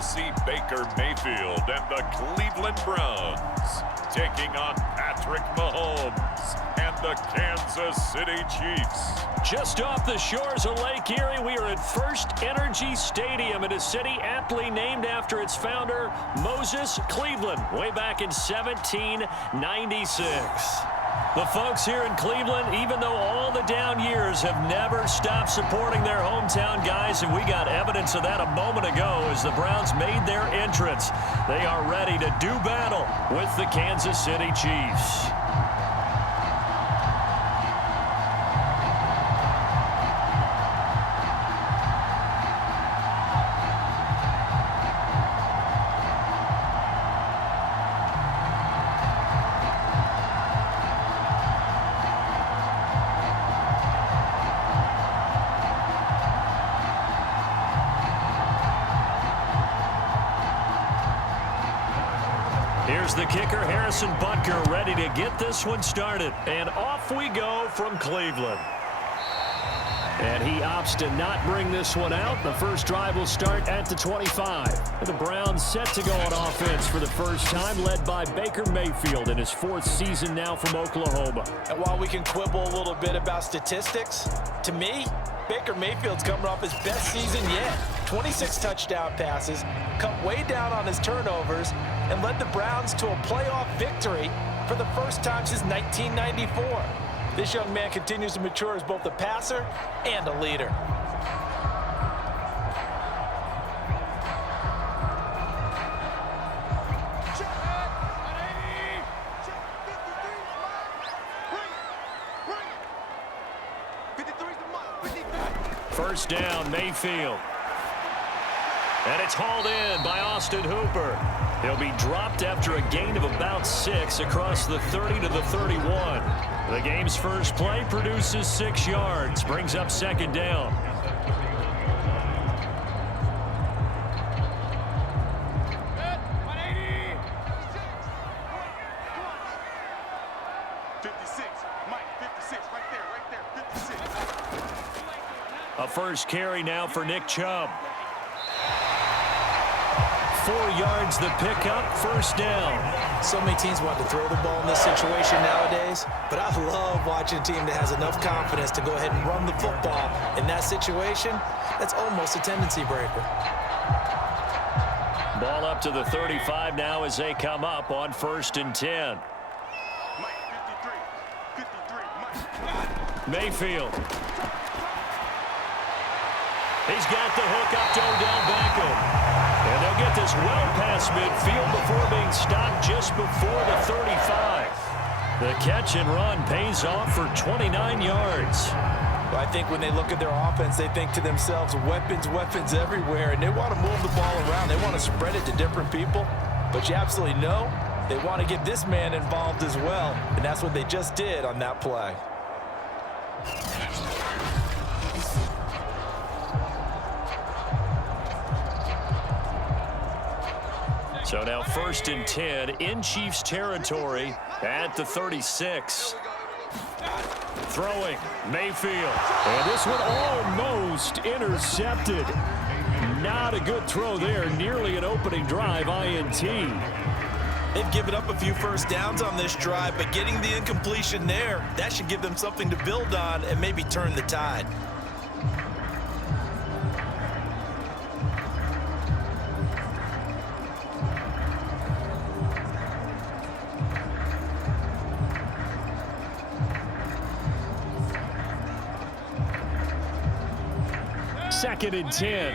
will see Baker Mayfield and the Cleveland Browns taking on Patrick Mahomes and the Kansas City Chiefs. Just off the shores of Lake Erie, we are at First Energy Stadium in a city aptly named after its founder, Moses Cleveland, way back in 1796. The folks here in Cleveland, even though all the down years, have never stopped supporting their hometown guys, and we got evidence of that a moment ago as the Browns made their entrance. They are ready to do battle with the Kansas City Chiefs. Here's the kicker, Harrison Butker, ready to get this one started. And off we go from Cleveland. And he opts to not bring this one out. The first drive will start at the 25. The Browns set to go on offense for the first time, led by Baker Mayfield in his fourth season now from Oklahoma. And while we can quibble a little bit about statistics, to me, Baker Mayfield's coming off his best season yet. 26 touchdown passes, cut way down on his turnovers, and led the Browns to a playoff victory for the first time since 1994. This young man continues to mature as both a passer and a leader. First down, Mayfield. And it's hauled in by Austin Hooper. He'll be dropped after a gain of about 6 across the 30 to the 31. The game's first play produces 6 yards, brings up second down. A first carry now for Nick Chubb. 4 yards the pickup, first down. So many teams want to throw the ball in this situation nowadays, but I love watching a team that has enough confidence to go ahead and run the football. In that situation, that's almost a tendency breaker. Ball up to the 35 now as they come up on 1st and 10. Mayfield. He's got the hook up to Odell Beckham. And they'll get this well past midfield before being stopped just before the 35. The catch and run pays off for 29 yards. Well, I think when they look at their offense, they think to themselves, weapons, weapons everywhere, and they want to move the ball around. They want to spread it to different people. But you absolutely know they want to get this man involved as well, and that's what they just did on that play. So now 1st and 10 in Chiefs territory at the 36. Throwing, Mayfield. And this one almost intercepted. Not a good throw there. Nearly an opening drive, INT. They've given up a few first downs on this drive, but getting the incompletion there, that should give them something to build on and maybe turn the tide. Second and 10.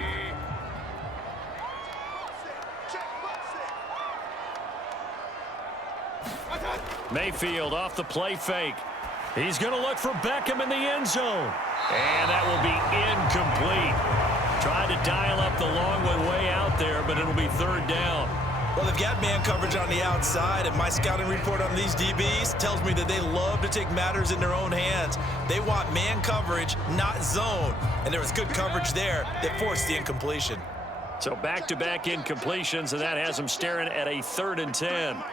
Mayfield off the play fake. He's going to look for Beckham in the end zone. And that will be incomplete. Tried to dial up the long one way out there, but it'll be 3rd down. Well, they've got man coverage on the outside, and my scouting report on these DBs tells me that they love to take matters in their own hands. They want man coverage, not zone. And there was good coverage there that forced the incompletion. So back-to-back incompletions, and that has them staring at a 3rd and 10.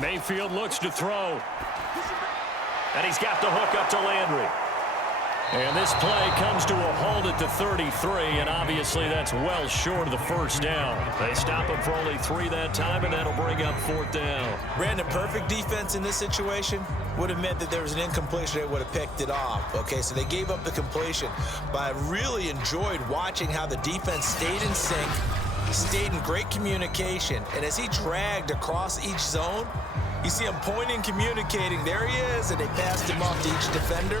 Mayfield looks to throw. And he's got the hook up to Landry. And this play comes to a halt at the 33, and obviously that's well short of the first down. They stop him for only 3 that time, and that'll bring up 4th down. Brandon, perfect defense in this situation would have meant that there was an incompletion. They would have picked it off. Okay, so they gave up the completion. But I really enjoyed watching how the defense stayed in sync, stayed in great communication, and as he dragged across each zone, you see him pointing, communicating. There he is, and they passed him off to each defender.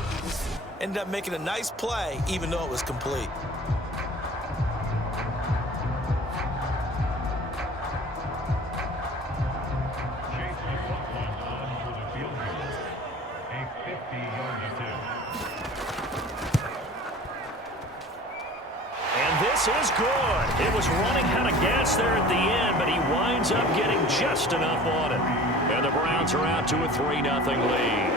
Ended up making a nice play, even though it was complete. And this is good. It was running out of gas there at the end, but he winds up getting just enough on it. And the Browns are out to a 3-0 lead.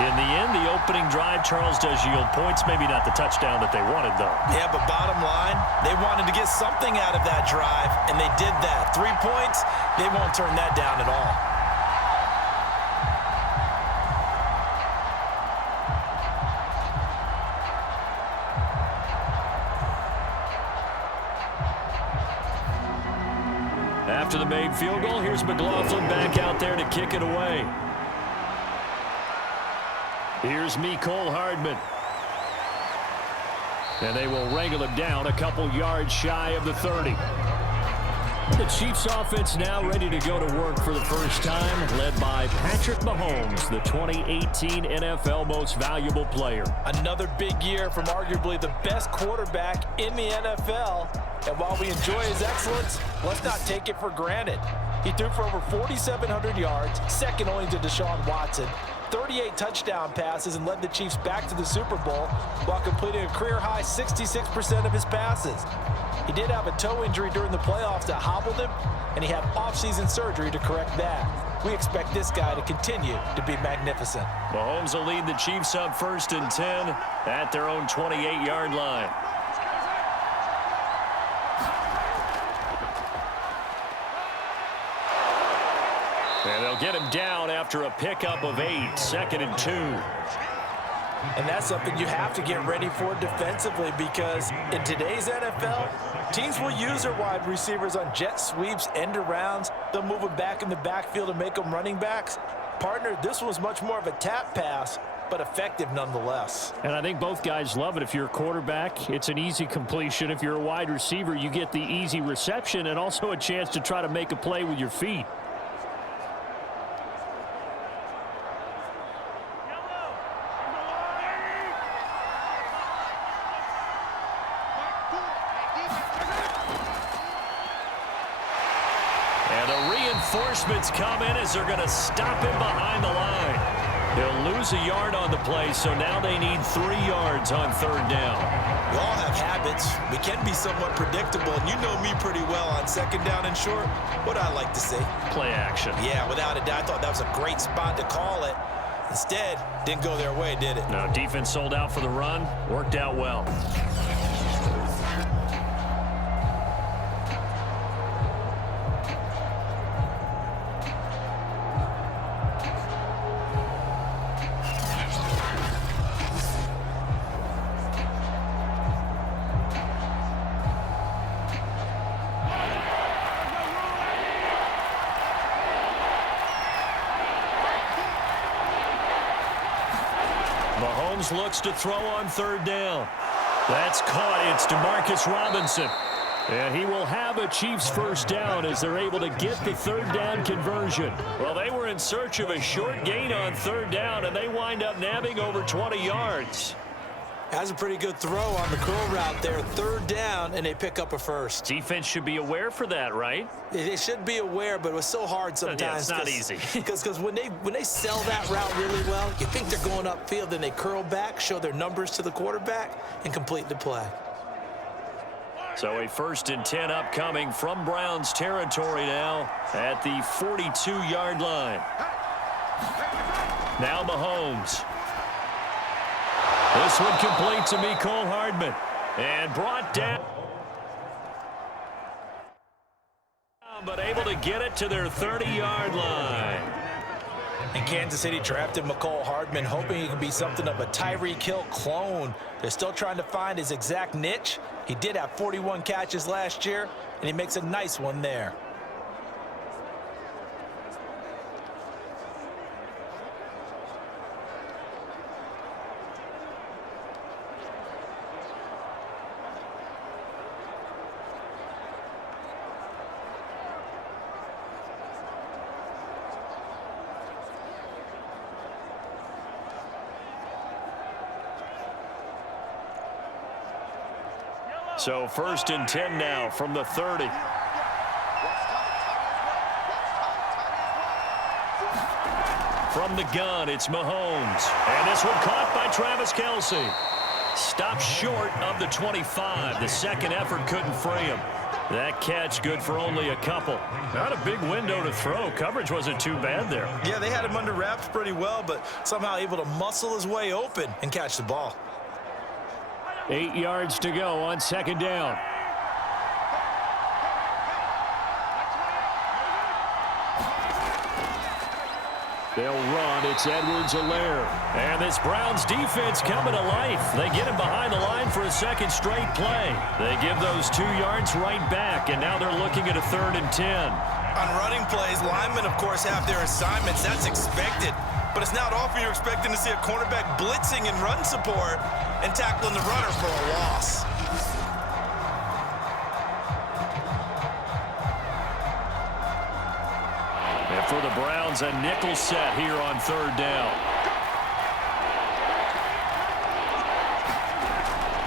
In the end, the opening drive, Charles, does yield points. Maybe not the touchdown that they wanted, though. Yeah, but bottom line, they wanted to get something out of that drive, and they did that. 3 points, they won't turn that down at all. After the made field goal, here's McLaughlin back out there to kick it away. Here's Mecole Hardman. And they will wrangle him down a couple yards shy of the 30. The Chiefs offense now ready to go to work for the first time, led by Patrick Mahomes, the 2018 NFL Most Valuable Player. Another big year from arguably the best quarterback in the NFL. And while we enjoy his excellence, let's not take it for granted. He threw for over 4,700 yards, second only to Deshaun Watson, 38 touchdown passes, and led the Chiefs back to the Super Bowl while completing a career-high 66% of his passes. He did have a toe injury during the playoffs that hobbled him, and he had off-season surgery to correct that. We expect this guy to continue to be magnificent. Mahomes will lead the Chiefs up 1st and 10 at their own 28-yard line. And they'll get him down after a pickup of 8, 2nd and 2. And that's something you have to get ready for defensively, because in today's NFL, teams will use their wide receivers on jet sweeps, end arounds. They'll move them back in the backfield and make them running backs. Partner, this was much more of a tap pass, but effective nonetheless. And I think both guys love it. If you're a quarterback, it's an easy completion. If you're a wide receiver, you get the easy reception and also a chance to try to make a play with your feet. Reinforcements come in as they're going to stop him behind the line. He'll lose a yard on the play, so now they need 3 yards on 3rd down. We all have habits. We can be somewhat predictable, and you know me pretty well on 2nd down and short. What I like to see. Play action. Yeah, without a doubt. I thought that was a great spot to call it. Instead, didn't go their way, did it? No, defense sold out for the run. Worked out well. Mahomes looks to throw on 3rd down. That's caught. It's Demarcus Robinson. And he will have a Chiefs 1st down as they're able to get the 3rd down conversion. Well, they were in search of a short gain on 3rd down, and they wind up nabbing over 20 yards. Has a pretty good throw on the curl route there. 3rd down, and they pick up a 1st. Defense should be aware for that, right? They should be aware, but it was so hard sometimes. Yeah, it's not easy. Because when they sell that route really well, you think they're going upfield, then they curl back, show their numbers to the quarterback, and complete the play. So a 1st and 10 upcoming from Browns territory now at the 42-yard line. Now Mahomes. This one complete to Mecole Hardman. And brought down. But able to get it to their 30-yard line. And Kansas City drafted McCole Hardman, hoping he could be something of a Tyreek Hill clone. They're still trying to find his exact niche. He did have 41 catches last year, and he makes a nice one there. So 1st and 10 now from the 30. From the gun, it's Mahomes. And this one caught by Travis Kelce. Stopped short of the 25. The second effort couldn't free him. That catch good for only a couple. Not a big window to throw. Coverage wasn't too bad there. Yeah, they had him under wraps pretty well, but somehow able to muscle his way open and catch the ball. 8 yards to go on 2nd down. They'll run. It's Edwards-Helaire. And this Browns defense coming to life. They get him behind the line for a second straight play. They give those 2 yards right back, and now they're looking at a 3rd and 10. On running plays, linemen, of course, have their assignments. That's expected. But it's not often you're expecting to see a cornerback blitzing and run support and tackling the runner for a loss. And for the Browns, a nickel set here on 3rd down.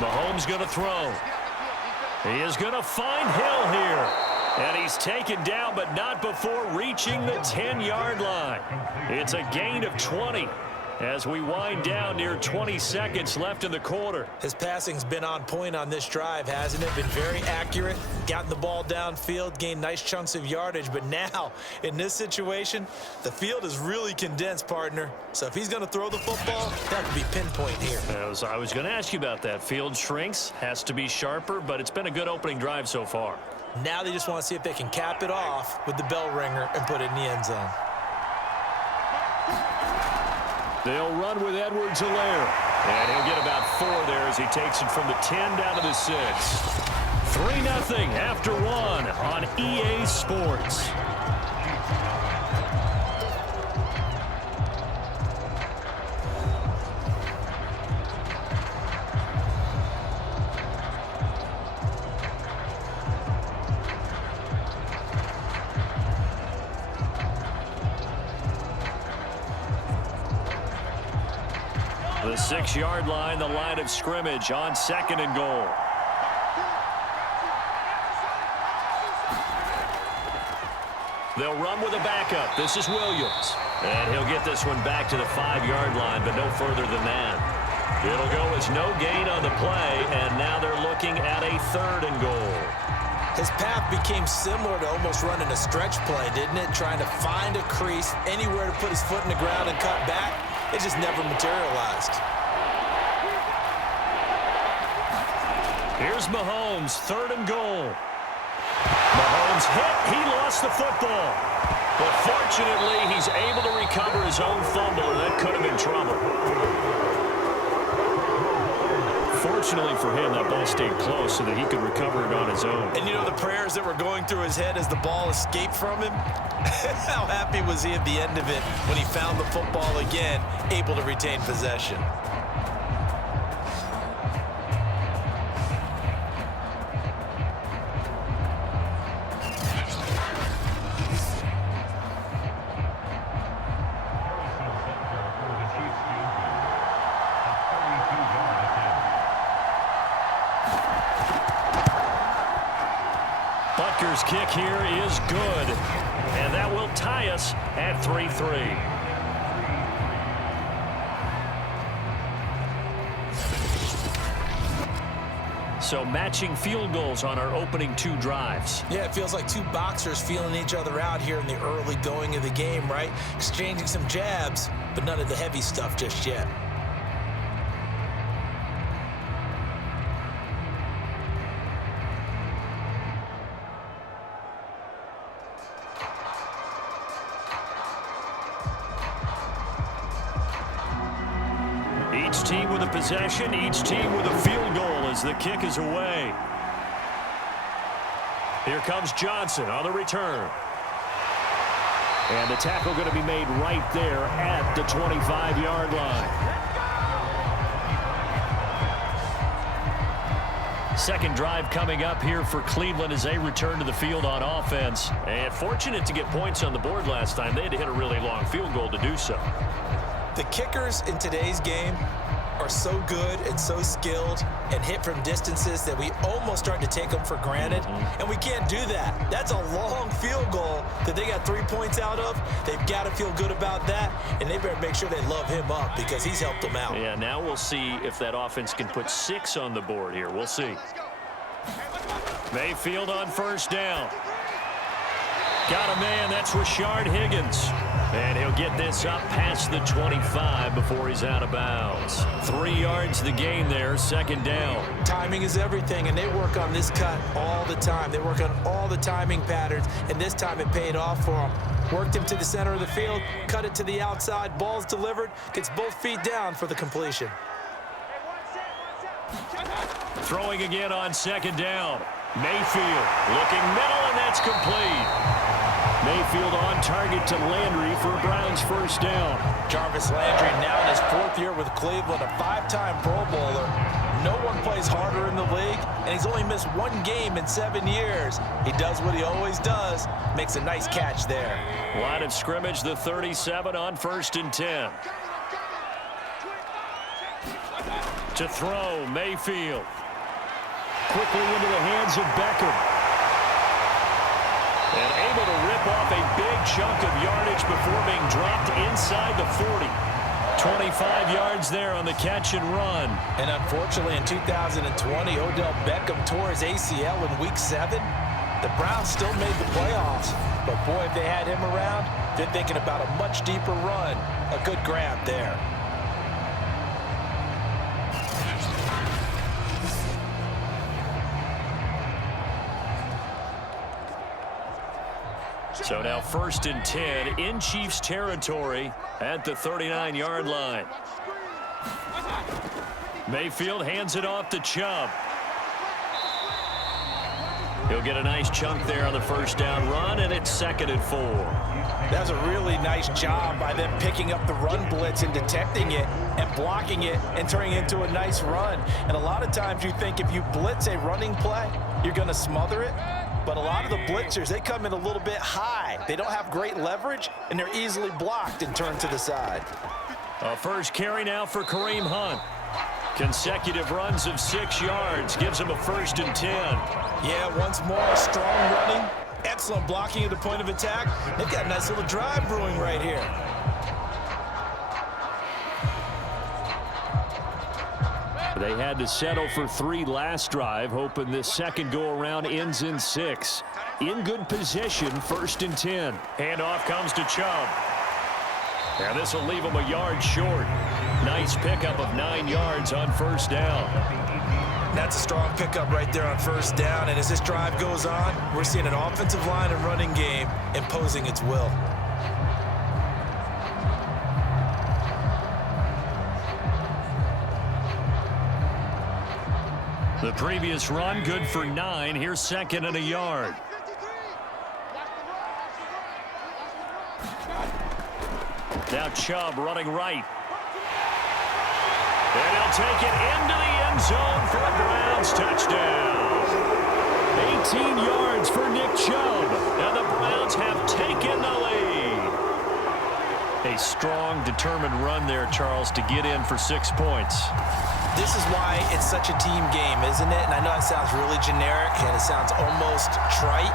Mahomes going to throw. He is going to find Hill here. And he's taken down, but not before reaching the 10-yard line. It's a gain of 20 as we wind down near 20 seconds left in the quarter. His passing's been on point on this drive, hasn't it? Been very accurate, gotten the ball downfield, gained nice chunks of yardage. But now, in this situation, the field is really condensed, partner. So if he's going to throw the football, that could be pinpoint here. I was going to ask you about that. Field shrinks, has to be sharper, but it's been a good opening drive so far. Now they just want to see if they can cap it off with the bell ringer and put it in the end zone. They'll run with Edwards-Helaire. And he'll get about 4 there as he takes it from the 10 down to the 6. 3-0 after 1 on EA Sports. The 6-yard line, the line of scrimmage on 2nd and goal. They'll run with a backup. This is Williams. And he'll get this one back to the 5-yard line, but no further than that. It'll go as no gain on the play, and now they're looking at a 3rd and goal. His path became similar to almost running a stretch play, didn't it? Trying to find a crease, anywhere to put his foot in the ground and cut back. It just never materialized. Here's Mahomes, 3rd and goal. Mahomes hit. He lost the football. But fortunately, he's able to recover his own fumble, and that could have been trouble. Fortunately for him, that ball stayed close so that he could recover it on his own. And you know the prayers that were going through his head as the ball escaped from him? How happy was he at the end of it when he found the football again, able to retain possession? Butker's kick here is good, and that will tie us at 3-3. So matching field goals on our opening 2 drives. Yeah, it feels like 2 boxers feeling each other out here in the early going of the game, right? Exchanging some jabs, but none of the heavy stuff just yet. team with a possession, each team with a field goal as the kick is away. Here comes Johnson on the return. And the tackle going to be made right there at the 25-yard line. Second drive coming up here for Cleveland as they return to the field on offense. And fortunate to get points on the board last time. They had to hit a really long field goal to do so. The kickers in today's game are so good and so skilled and hit from distances that we almost start to take them for granted. And we can't do that. That's a long field goal that they got 3 points out of. They've got to feel good about that, and they better make sure they love him up because he's helped them out. Yeah, now we'll see if that offense can put 6 on the board here. We'll see. Mayfield on first down. Got a man. That's Rashard Higgins. And he'll get this up past the 25 before he's out of bounds. 3 yards the gain there, second down. Timing is everything, and they work on this cut all the time. They work on all the timing patterns, and this time it paid off for them. Worked him to the center of the field, cut it to the outside, ball's delivered, gets both feet down for the completion. Throwing again on second down. Mayfield looking middle, and that's complete. Mayfield on target to Landry for Browns first down. Jarvis Landry now in his 4th year with Cleveland, a 5-time Pro Bowler. No one plays harder in the league, and he's only missed 1 game in 7 years. He does what he always does, makes a nice catch there. Line of scrimmage, the 37 on 1st and 10. To throw, Mayfield. Quickly into the hands of Beckham. And able to rip off a big chunk of yardage before being dropped inside the 40. 25 yards there on the catch and run. And unfortunately in 2020, Odell Beckham tore his ACL in Week 7. The Browns still made the playoffs. But boy, if they had him around, they're thinking about a much deeper run. A good grab there. So now 1st and 10 in Chiefs territory at the 39-yard line. Mayfield hands it off to Chubb. He'll get a nice chunk there on the first down run, and it's 2nd and 4. That's a really nice job by them picking up the run blitz and detecting it and blocking it and turning it into a nice run. And a lot of times you think if you blitz a running play, you're going to smother it. But a lot of the blitzers, they come in a little bit high. They don't have great leverage, and they're easily blocked and turned to the side. A first carry now for Kareem Hunt. Consecutive runs of 6 yards gives him a 1st and 10. Yeah, once more, strong running, excellent blocking at the point of attack. They've got a nice little drive brewing right here. They had to settle for 3 last drive, hoping this second go-around ends in 6. In good position, 1st and 10. Handoff comes to Chubb. And this will leave him a yard short. Nice pickup of 9 yards on first down. That's a strong pickup right there on first down. And as this drive goes on, we're seeing an offensive line and running game imposing its will. The previous run good for 9. Here's 2nd and a yard. Now Chubb running right. And he'll take it into the end zone for a Browns touchdown. 18 yards for Nick Chubb. And the Browns have taken the lead. A strong, determined run there, Charles, to get in for 6 points. This is why it's such a team game, isn't it? And I know it sounds really generic and it sounds almost trite,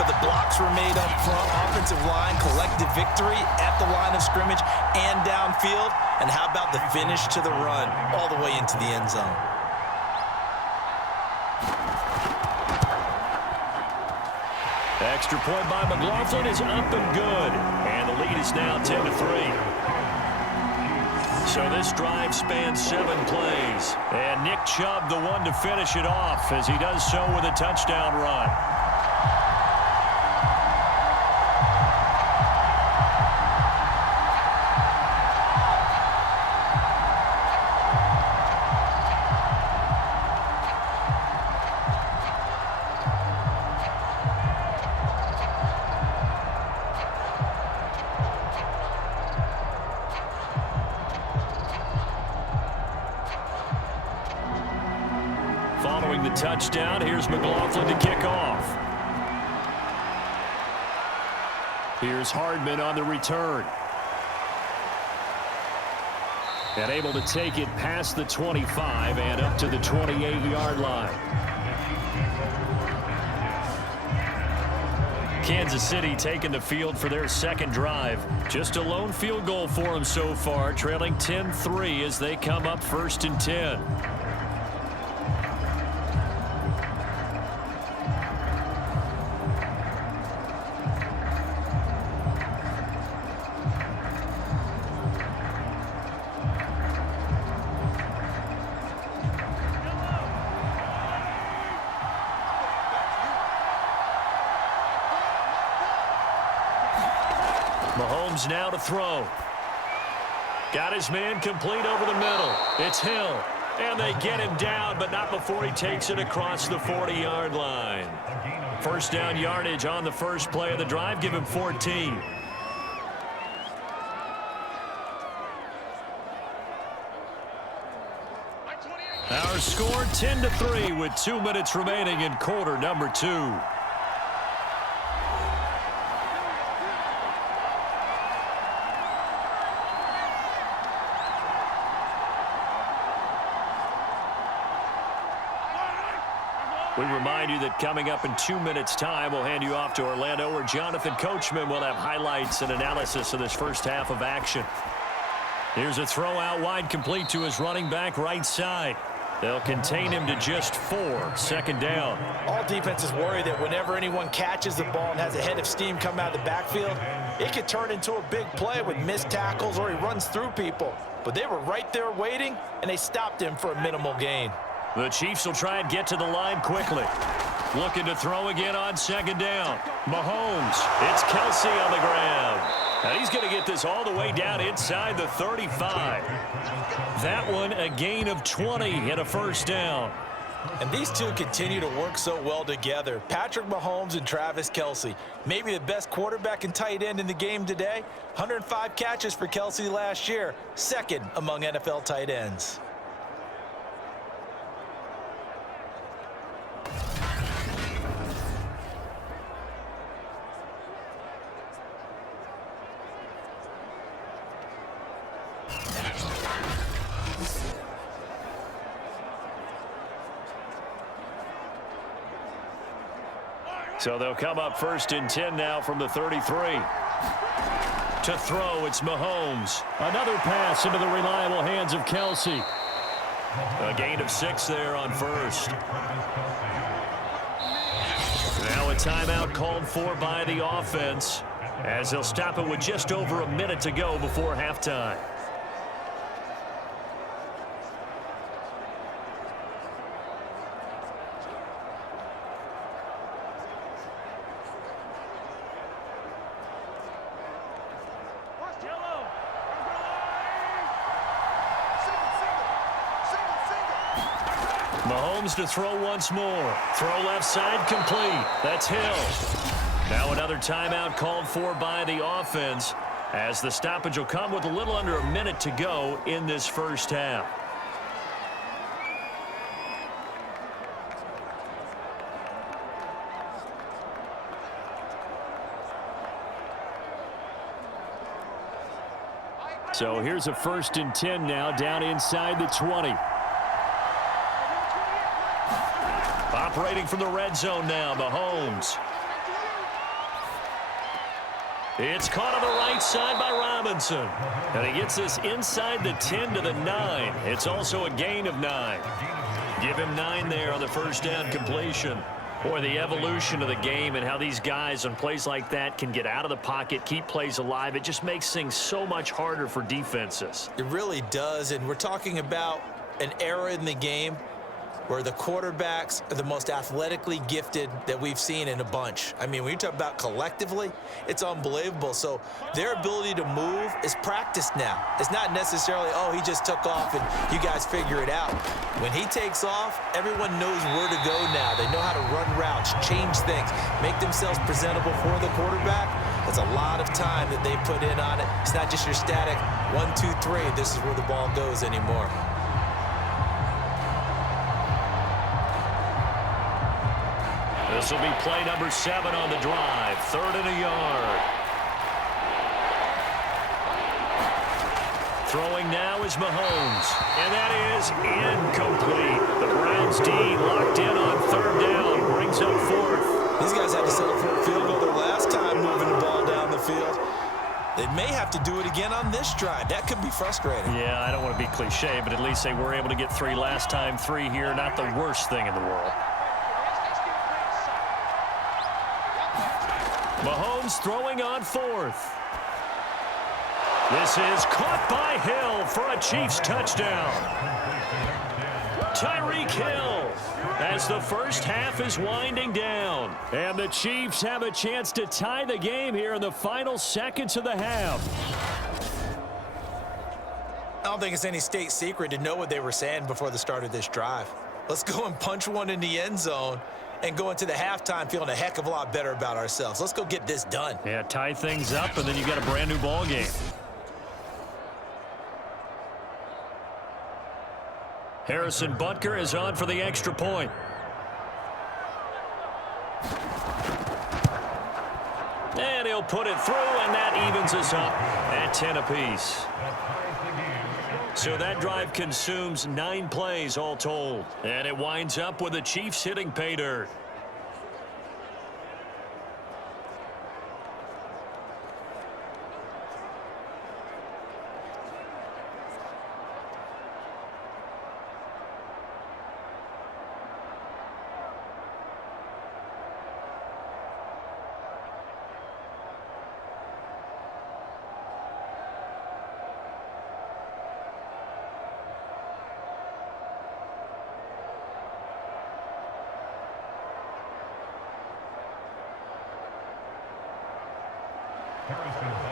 but the blocks were made up front, offensive line, collective victory at the line of scrimmage and downfield. And how about the finish to the run all the way into the end zone? Extra point by McLaughlin is up and good. And the lead is now 10-3. So this drive spans 7 plays. And Nick Chubb the one to finish it off as he does so with a touchdown run. following the touchdown. Here's McLaughlin to kick off. Here's Hardman on the return. And able to take it past the 25 and up to the 28-yard line. Kansas City taking the field for their second drive. Just a lone field goal for them so far, trailing 10-3 as they come up 1st and 10. Mahomes now to throw. Got his man complete over the middle. It's Hill. And they get him down, but not before he takes it across the 40-yard line. First down yardage on the first play of the drive. Give him 14. Our score 10-3 with 2 minutes remaining in quarter number 2. We remind you that coming up in 2 minutes' time, we'll hand you off to Orlando, where Jonathan Coachman will have highlights and analysis of this first half of action. Here's a throw out wide, complete to his running back right side. They'll contain him to just 4. Second down. All defenses worry that whenever anyone catches the ball and has a head of steam come out of the backfield, it could turn into a big play with missed tackles or he runs through people. But they were right there waiting, and they stopped him for a minimal gain. The Chiefs will try and get to the line quickly. Looking to throw again on second down. Mahomes. It's Kelsey on the ground. And he's going to get this all the way down inside the 35. That one a gain of 20 and a first down. And these two continue to work so well together. Patrick Mahomes and Travis Kelsey. Maybe the best quarterback and tight end in the game today. 105 catches for Kelsey last year. Second among NFL tight ends. So they'll come up 1st and 10 now from the 33. To throw, it's Mahomes. Another pass into the reliable hands of Kelsey. A gain of 6 there on first. Now a timeout called for by the offense, as they'll stop it with just over a minute to go before halftime. Mahomes to throw once more. Throw left side complete. That's Hill. Now another timeout called for by the offense, as the stoppage will come with a little under a minute to go in this first half. So here's a 1st and 10 now down inside the 20. Operating from the red zone now, Mahomes. It's caught on the right side by Robinson. And he gets this inside the 10 to the 9. It's also a gain of 9. Give him 9 there on the first down completion. Boy, the evolution of the game and how these guys on plays like that can get out of the pocket, keep plays alive, it just makes things so much harder for defenses. It really does, and we're talking about an era in the game where the quarterbacks are the most athletically gifted that we've seen in a bunch. I mean, when you talk about collectively, it's unbelievable. So their ability to move is practiced now. It's not necessarily, oh, he just took off and you guys figure it out. When he takes off, everyone knows where to go now. They know how to run routes, change things, make themselves presentable for the quarterback. That's a lot of time that they put in on it. It's not just your static 1, 2, 3. This is where the ball goes anymore. This will be play number 7 on the drive. 3rd and a yard. Throwing now is Mahomes. And that is incomplete. The Browns D locked in on 3rd down. Brings up 4th. These guys had to settle for a field goal their last time moving the ball down the field. They may have to do it again on this drive. That could be frustrating. Yeah, I don't want to be cliche, but at least they were able to get 3 last time. 3 here, not the worst thing in the world. Mahomes throwing on 4th. This is caught by Hill for a Chiefs touchdown. Tyreek Hill as the first half is winding down. And the Chiefs have a chance to tie the game here in the final seconds of the half. I don't think it's any state secret to know what they were saying before the start of this drive. Let's go and punch one in the end zone and go into the halftime feeling a heck of a lot better about ourselves. Let's go get this done. Yeah, tie things up, and then you got a brand new ball game. Harrison Butker is on for the extra point. And he'll put it through, and that evens us up at 10 apiece. So that drive consumes 9 plays all told. And it winds up with the Chiefs hitting pay dirt.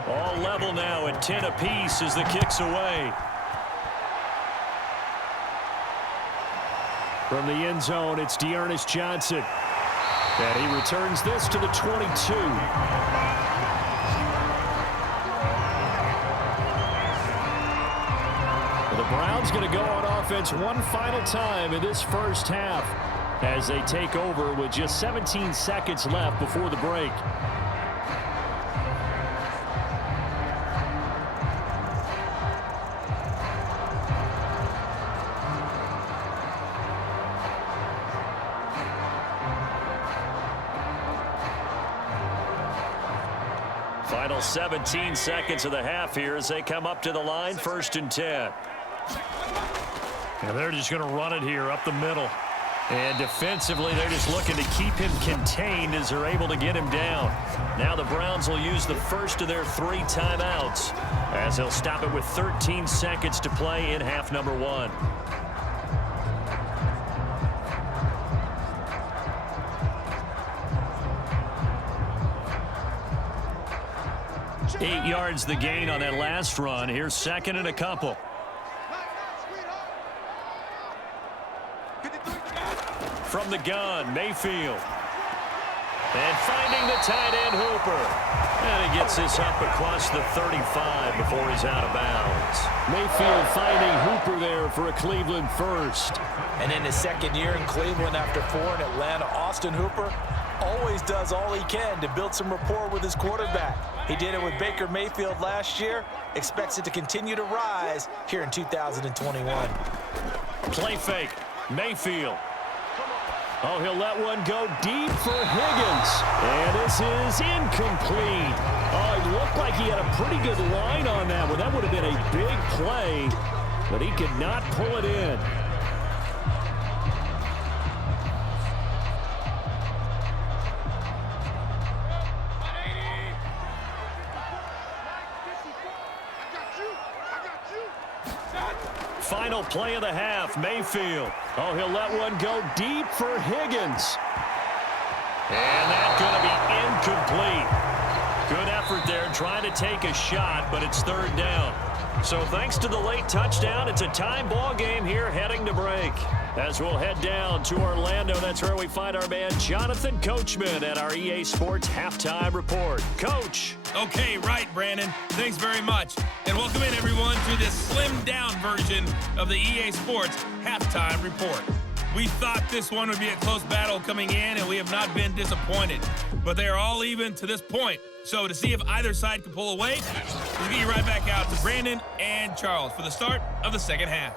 All level now at 10 apiece as the kick's away. From the end zone, it's Dearness Johnson. And he returns this to the 22. The Browns going to go on offense one final time in this first half as they take over with just 17 seconds left before the break. Final 17 seconds of the half here as they come up to the line, 1st and 10. And they're just going to run it here up the middle. And defensively, they're just looking to keep him contained as they're able to get him down. Now the Browns will use the first of their 3 timeouts as they'll stop it with 13 seconds to play in half number 1. Eight yards the gain on that last run. Here's 2nd and a couple. From the gun, Mayfield. And finding the tight end, Hooper. And he gets this up across the 35 before he's out of bounds. Mayfield finding Hooper there for a Cleveland first. And in his 2nd year in Cleveland after 4 in Atlanta, Austin Hooper always does all he can to build some rapport with his quarterback. He did it with Baker Mayfield last year. Expects it to continue to rise here in 2021. Play fake. Mayfield. Oh, he'll let one go deep for Higgins. And this is incomplete. Oh, it looked like he had a pretty good line on that one. That would have been a big play, but he could not pull it in. Final play of the half, Mayfield. Oh, he'll let one go deep for Higgins. And that's going to be incomplete. Good effort there trying to take a shot, but it's 3rd down. So thanks to the late touchdown, it's a time ball game here heading to break. As we'll head down to Orlando, that's where we find our man Jonathan Coachman at our EA Sports Halftime Report. Coach. Okay, right, Brandon. Thanks very much. And welcome in, everyone, to this slimmed-down version of the EA Sports Halftime Report. We thought this one would be a close battle coming in, and we have not been disappointed. But they are all even to this point. So to see if either side can pull away, we'll get you right back out to Brandon and Charles for the start of the second half.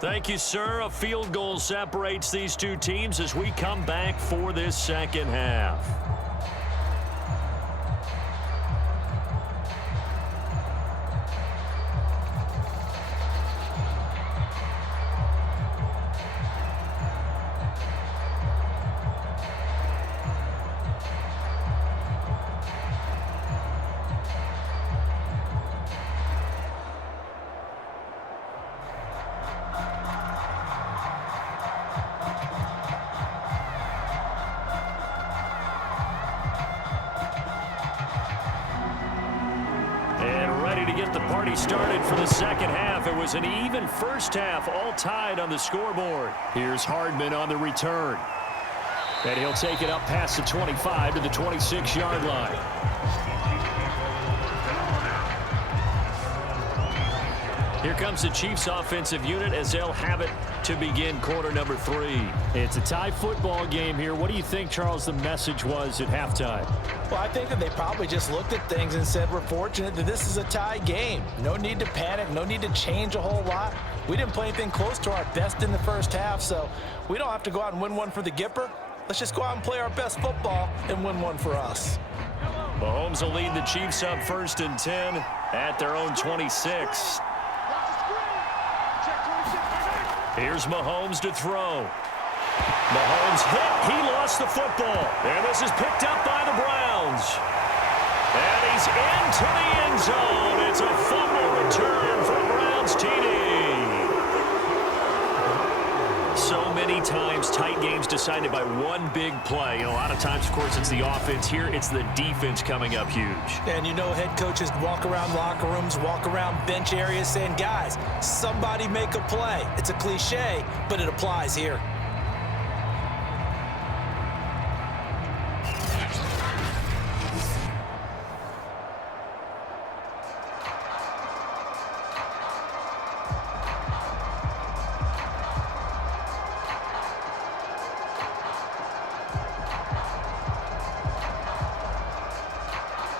Thank you, sir. A field goal separates these two teams as we come back for this second half. Started for the second half. It was an even first half, all tied on the scoreboard. Here's Hardman on the return. And he'll take it up past the 25 to the 26-yard line. Here comes the Chiefs offensive unit as they'll have it to begin quarter number 3. It's a tie football game here. What do you think, Charles, the message was at halftime? Well, I think that they probably just looked at things and said, we're fortunate that this is a tie game. No need to panic, no need to change a whole lot. We didn't play anything close to our best in the first half, so we don't have to go out and win one for the Gipper. Let's just go out and play our best football and win one for us. Mahomes will lead the Chiefs up 1st and 10 at their own 26. Here's Mahomes to throw. Mahomes hit. He lost the football. And this is picked up by the Browns. And he's into the end zone. It's a fumble return for Browns TD. So many times, tight games decided by one big play. And a lot of times, of course, it's the offense. Here, it's the defense coming up huge. And you know head coaches walk around locker rooms, walk around bench areas saying, guys, somebody make a play. It's a cliche, but it applies here.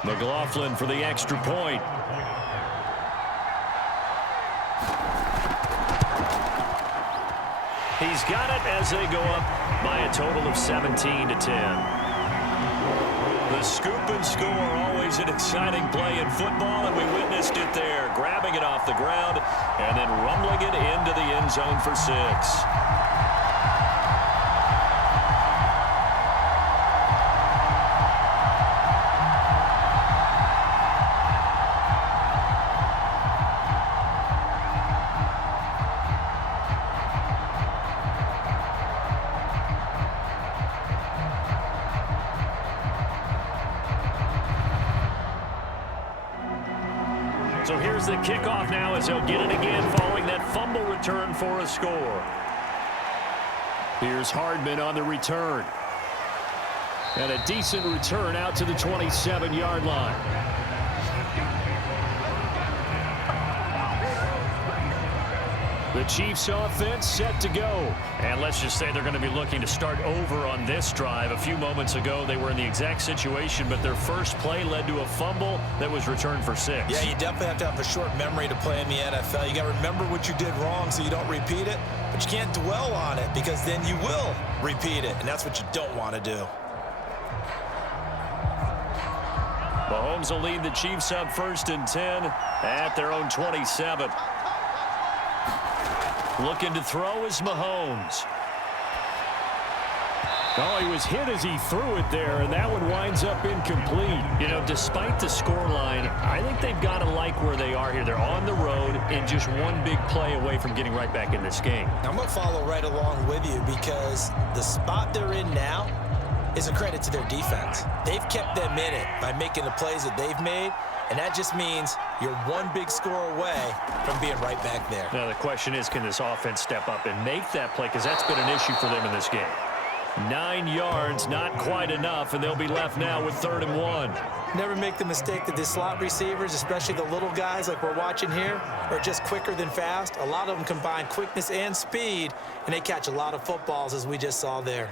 McLaughlin for the extra point. He's got it as they go up by a total of 17 to 10. The scoop and score, always an exciting play in football, and we witnessed it there, grabbing it off the ground and then rumbling it into the end zone for 6. So here's the kickoff now as they'll get it again following that fumble return for a score. Here's Hardman on the return. And a decent return out to the 27-yard line. The Chiefs offense set to go. And let's just say they're going to be looking to start over on this drive. A few moments ago, they were in the exact situation, but their first play led to a fumble that was returned for 6. Yeah, you definitely have to have a short memory to play in the NFL. You got to remember what you did wrong so you don't repeat it, but you can't dwell on it because then you will repeat it, and that's what you don't want to do. Mahomes will lead the Chiefs up 1st and 10 at their own 27. Looking to throw is Mahomes. Oh, he was hit as he threw it there, and that one winds up incomplete. You know, despite the scoreline, I think they've got to like where they are here. They're on the road and just one big play away from getting right back in this game. I'm going to follow right along with you because the spot they're in now is a credit to their defense. They've kept them in it by making the plays that they've made, and that just means you're one big score away from being right back there. Now, the question is, can this offense step up and make that play? Because that's been an issue for them in this game. 9 yards, not quite enough, and they'll be left now with 3rd and 1. Never make the mistake that the slot receivers, especially the little guys like we're watching here, are just quicker than fast. A lot of them combine quickness and speed, and they catch a lot of footballs, as we just saw there.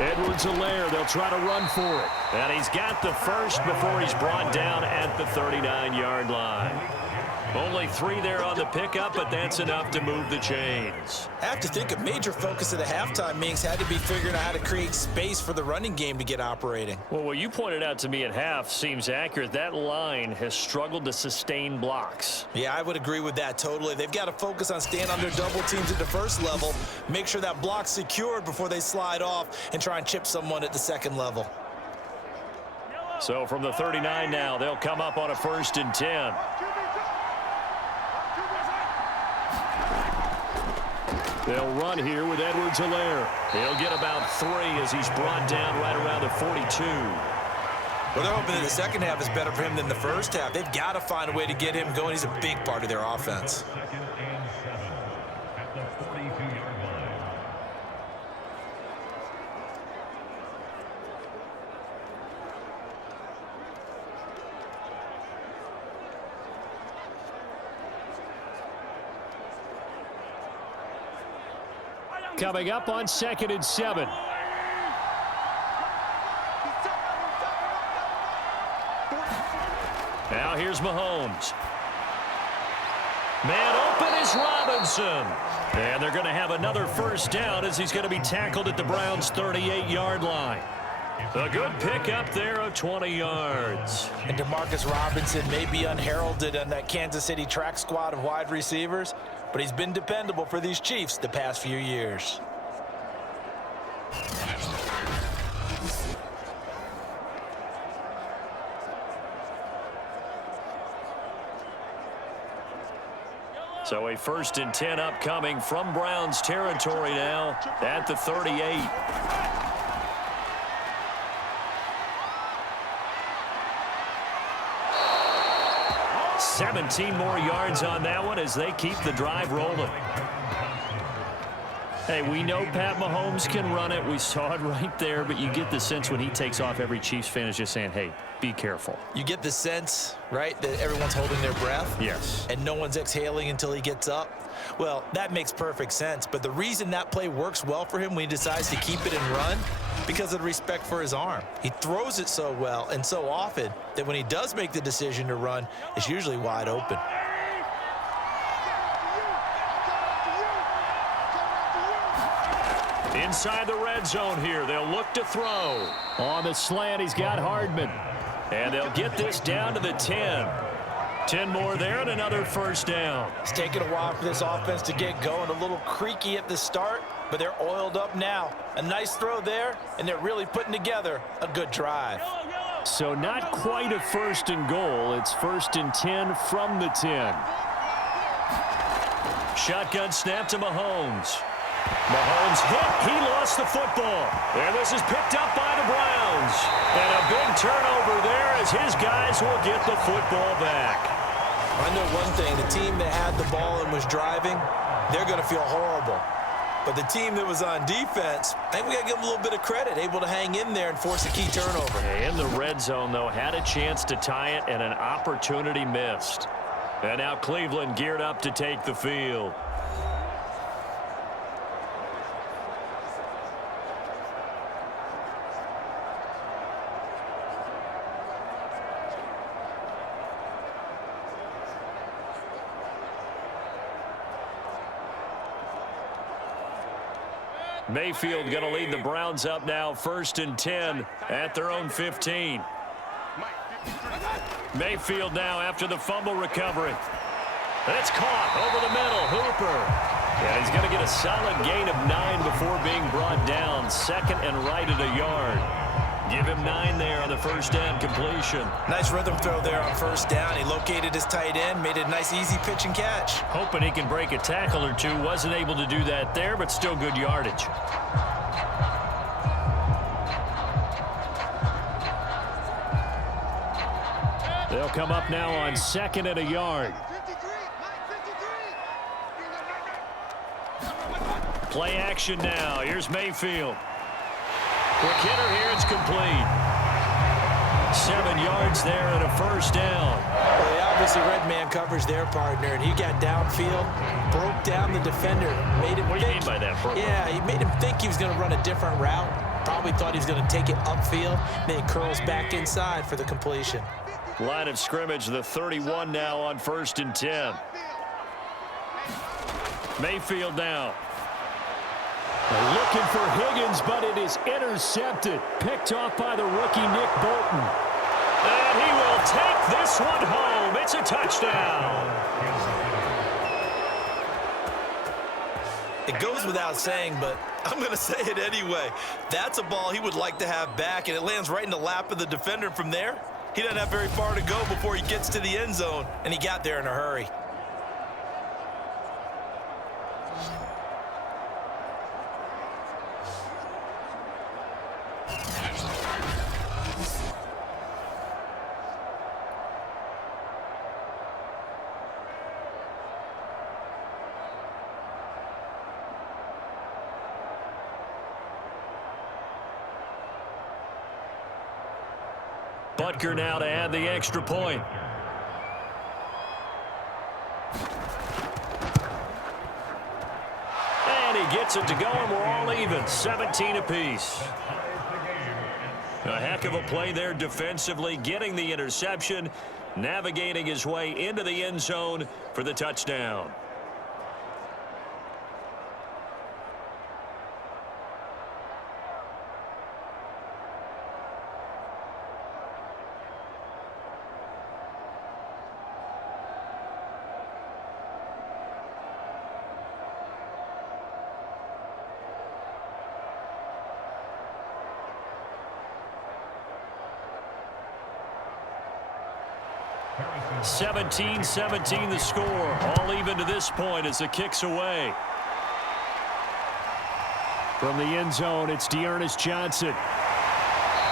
Edwards-Helaire, they'll try to run for it. And he's got the first before he's brought down at the 39-yard line. Only 3 there on the pickup, but that's enough to move the chains. I have to think a major focus of the halftime meetings had to be figuring out how to create space for the running game to get operating. Well, what you pointed out to me at half seems accurate. That line has struggled to sustain blocks. Yeah, I would agree with that totally. They've got to focus on staying under double teams at the first level, make sure that block's secured before they slide off and try and chip someone at the second level. So from the 39 now, they'll come up on a 1st and 10. They'll run here with Edwards-Helaire. He'll get about 3 as he's brought down right around the 42. Well, they're hoping that the second half is better for him than the first half. They've got to find a way to get him going. He's a big part of their offense. Coming up on 2nd and 7. Now here's Mahomes. Man open is Robinson. And they're going to have another 1st down as he's going to be tackled at the Browns' 38-yard line. A good pickup there of 20 yards. And Demarcus Robinson may be unheralded on that Kansas City track squad of wide receivers, but he's been dependable for these Chiefs the past few years. So a 1st and 10 upcoming from Browns territory now at the 38. $17 more yards on that one as they keep the drive rolling. Hey, we know Pat Mahomes can run it. We saw it right there, but you get the sense when he takes off, every Chiefs fan is just saying, hey, be careful. You get the sense, right, that everyone's holding their breath? Yes. And no one's exhaling until he gets up? Well, that makes perfect sense. But the reason that play works well for him when he decides to keep it and run, because of the respect for his arm. He throws it so well and so often that when he does make the decision to run, it's usually wide open. Inside the red zone here, they'll look to throw. On the slant, he's got Hardman. And they'll get this down to the 10. 10 more there and another 1st down. It's taken a while for this offense to get going. A little creaky at the start, but they're oiled up now. A nice throw there, and they're really putting together a good drive. So not quite a 1st and goal. It's 1st and 10 from the 10. Shotgun snap to Mahomes. Mahomes hit. He lost the football. And this is picked up by the Browns. And a big turnover there as his guys will get the football back. I know one thing. The team that had the ball and was driving, they're going to feel horrible. But the team that was on defense, I think we got to give them a little bit of credit, able to hang in there and force a key turnover. In the red zone, though, had a chance to tie it and an opportunity missed. And now Cleveland geared up to take the field. Mayfield going to lead the Browns up now, 1st and 10 at their own 15. Mayfield now after the fumble recovery. It's caught over the middle. Hooper. And he's going to get a solid gain of 9 before being brought down. 2nd and right at a yard. Give him 9 there on the 1st down completion. Nice rhythm throw there on 1st down. He located his tight end, made a nice easy pitch and catch. Hoping he can break a tackle or two. Wasn't able to do that there, but still good yardage. come up now on 2nd and a yard. Play action now. Here's Mayfield. Quick hitter here. It's complete. 7 yards there and a first down. Well, they obviously read man coverage their partner, and he got downfield, broke down the defender, made him What do you mean by that, Brooke? Yeah, he made him think he was going to run a different route. Probably thought he was going to take it upfield. Then he curls back inside for the completion. Line of scrimmage, the 31 now on 1st and 10. Mayfield now. They're looking for Higgins, but it is intercepted. Picked off by the rookie Nick Bolton. And he will take this one home. It's a touchdown. It goes without saying, but I'm going to say it anyway. That's a ball he would like to have back, and it lands right in the lap of the defender. From there, he doesn't have very far to go before he gets to the end zone, and he got there in a hurry. Butker now to add the extra point. And he gets it to go, and we're all even. 17 apiece. A heck of a play there defensively, getting the interception, navigating his way into the end zone for the touchdown. (17-17) the score. All even to this point as the kick's away. From the end zone, it's Dearness Johnson.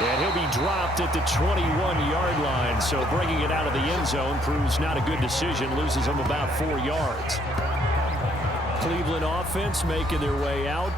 And he'll be dropped at the 21-yard line. So bringing it out of the end zone proves not a good decision. Loses him about 4 yards. Cleveland offense making their way out.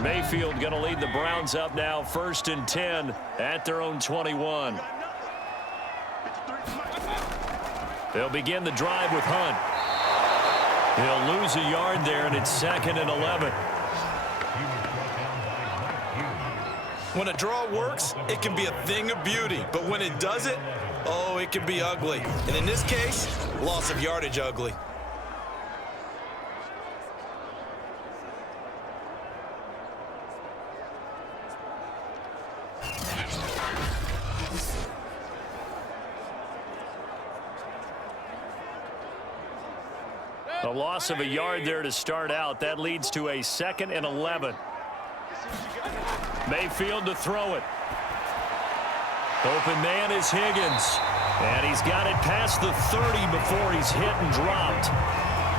Mayfield going to lead the Browns up now, 1st and 10 at their own 21. They'll begin the drive with Hunt. He'll lose a yard there, and it's 2nd and 11. When a draw works, it can be a thing of beauty. But when it doesn't, oh, it can be ugly. And in this case, loss of yardage ugly. A loss of a yard there to start out. That leads to a 2nd and 11. Mayfield to throw it. Open man is Higgins. And he's got it past the 30 before he's hit and dropped.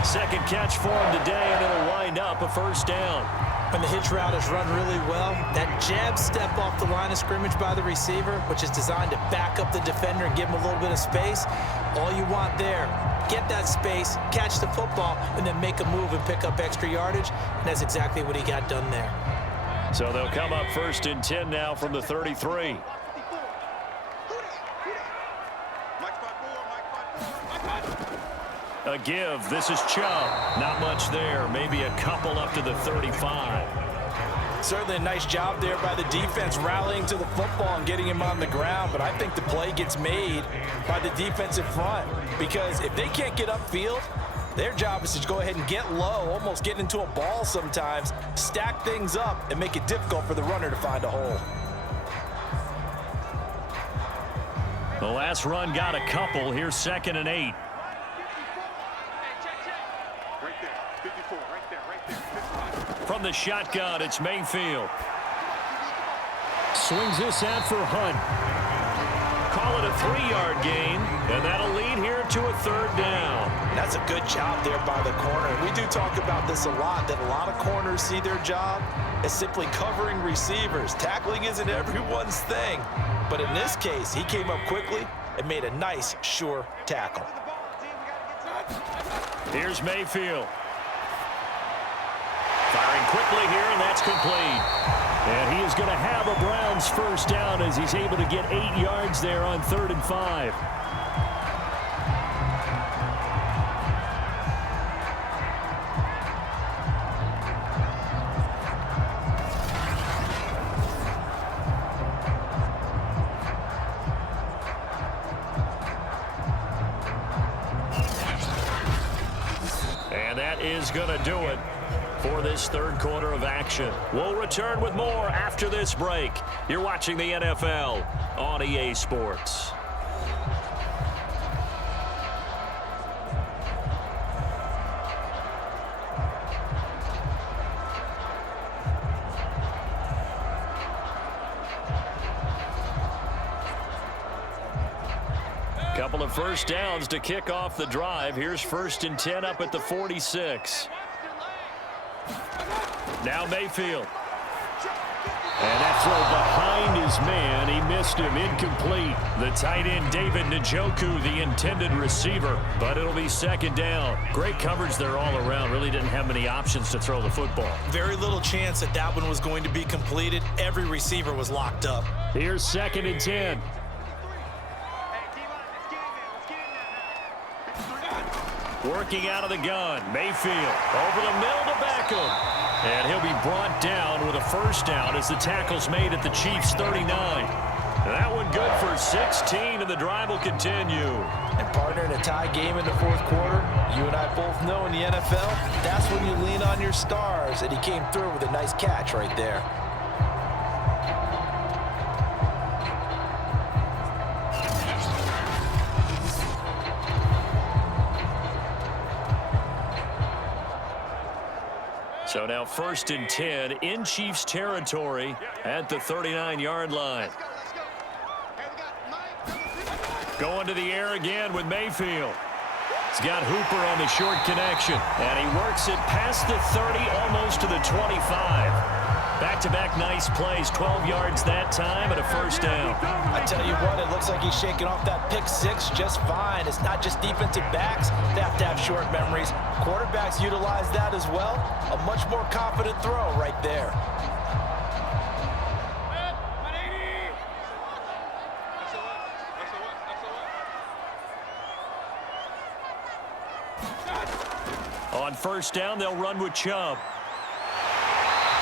Second catch for him today, and it'll wind up a 1st down. When the hitch route is run really well, that jab step off the line of scrimmage by the receiver, which is designed to back up the defender and give him a little bit of space, all you want there. Get that space, catch the football, and then make a move and pick up extra yardage. And that's exactly what he got done there. So they'll come up 1st and 10 now from the 33. A give. This is Chubb. Not much there. Maybe a couple up to the 35. Certainly a nice job there by the defense rallying to the football and getting him on the ground, but I think the play gets made by the defensive front because if they can't get upfield, their job is to go ahead and get low, almost get into a ball sometimes, stack things up, and make it difficult for the runner to find a hole. The last run got a couple. Here's 2nd and 8. From from the shotgun. It's Mayfield. Swings this out for Hunt. Call it a 3-yard gain, and that'll lead here to a 3rd down. That's a good job there by the corner. We do talk about this a lot, that a lot of corners see their job as simply covering receivers. Tackling isn't everyone's thing. But in this case, he came up quickly and made a nice, sure tackle. Here's Mayfield. Firing quickly here, and that's complete. And he is going to have a Browns 1st down as he's able to get 8 yards there on 3rd and 5. And that is going to do it for this 3rd quarter of action. We'll return with more after this break. You're watching the NFL on EA Sports. Couple of 1st downs to kick off the drive. Here's 1st and 10 up at the 46. Now Mayfield. And that throw behind his man. He missed him. Incomplete. The tight end, David Njoku, the intended receiver. But it'll be 2nd down. Great coverage there all around. Really didn't have many options to throw the football. Very little chance that that one was going to be completed. Every receiver was locked up. Here's 2nd and 10. Working out of the gun. Mayfield over the middle to Beckham. And he'll be brought down with a 1st down as the tackle's made at the Chiefs' 39. That one good for 16, and the drive will continue. And partner, in a tie game in the 4th quarter, you and I both know in the NFL, that's when you lean on your stars, and he came through with a nice catch right there. So now 1st and 10 in Chiefs territory at the 39-yard line. Going to the air again with Mayfield. He's got Hooper on the short connection, and he works it past the 30, almost to the 25. Back-to-back nice plays, 12 yards that time and a 1st down. I tell you what, it looks like he's shaking off that pick 6 just fine. It's not just defensive backs that have to have short memories. Quarterbacks utilize that as well. A much more confident throw right there. On 1st down, they'll run with Chubb.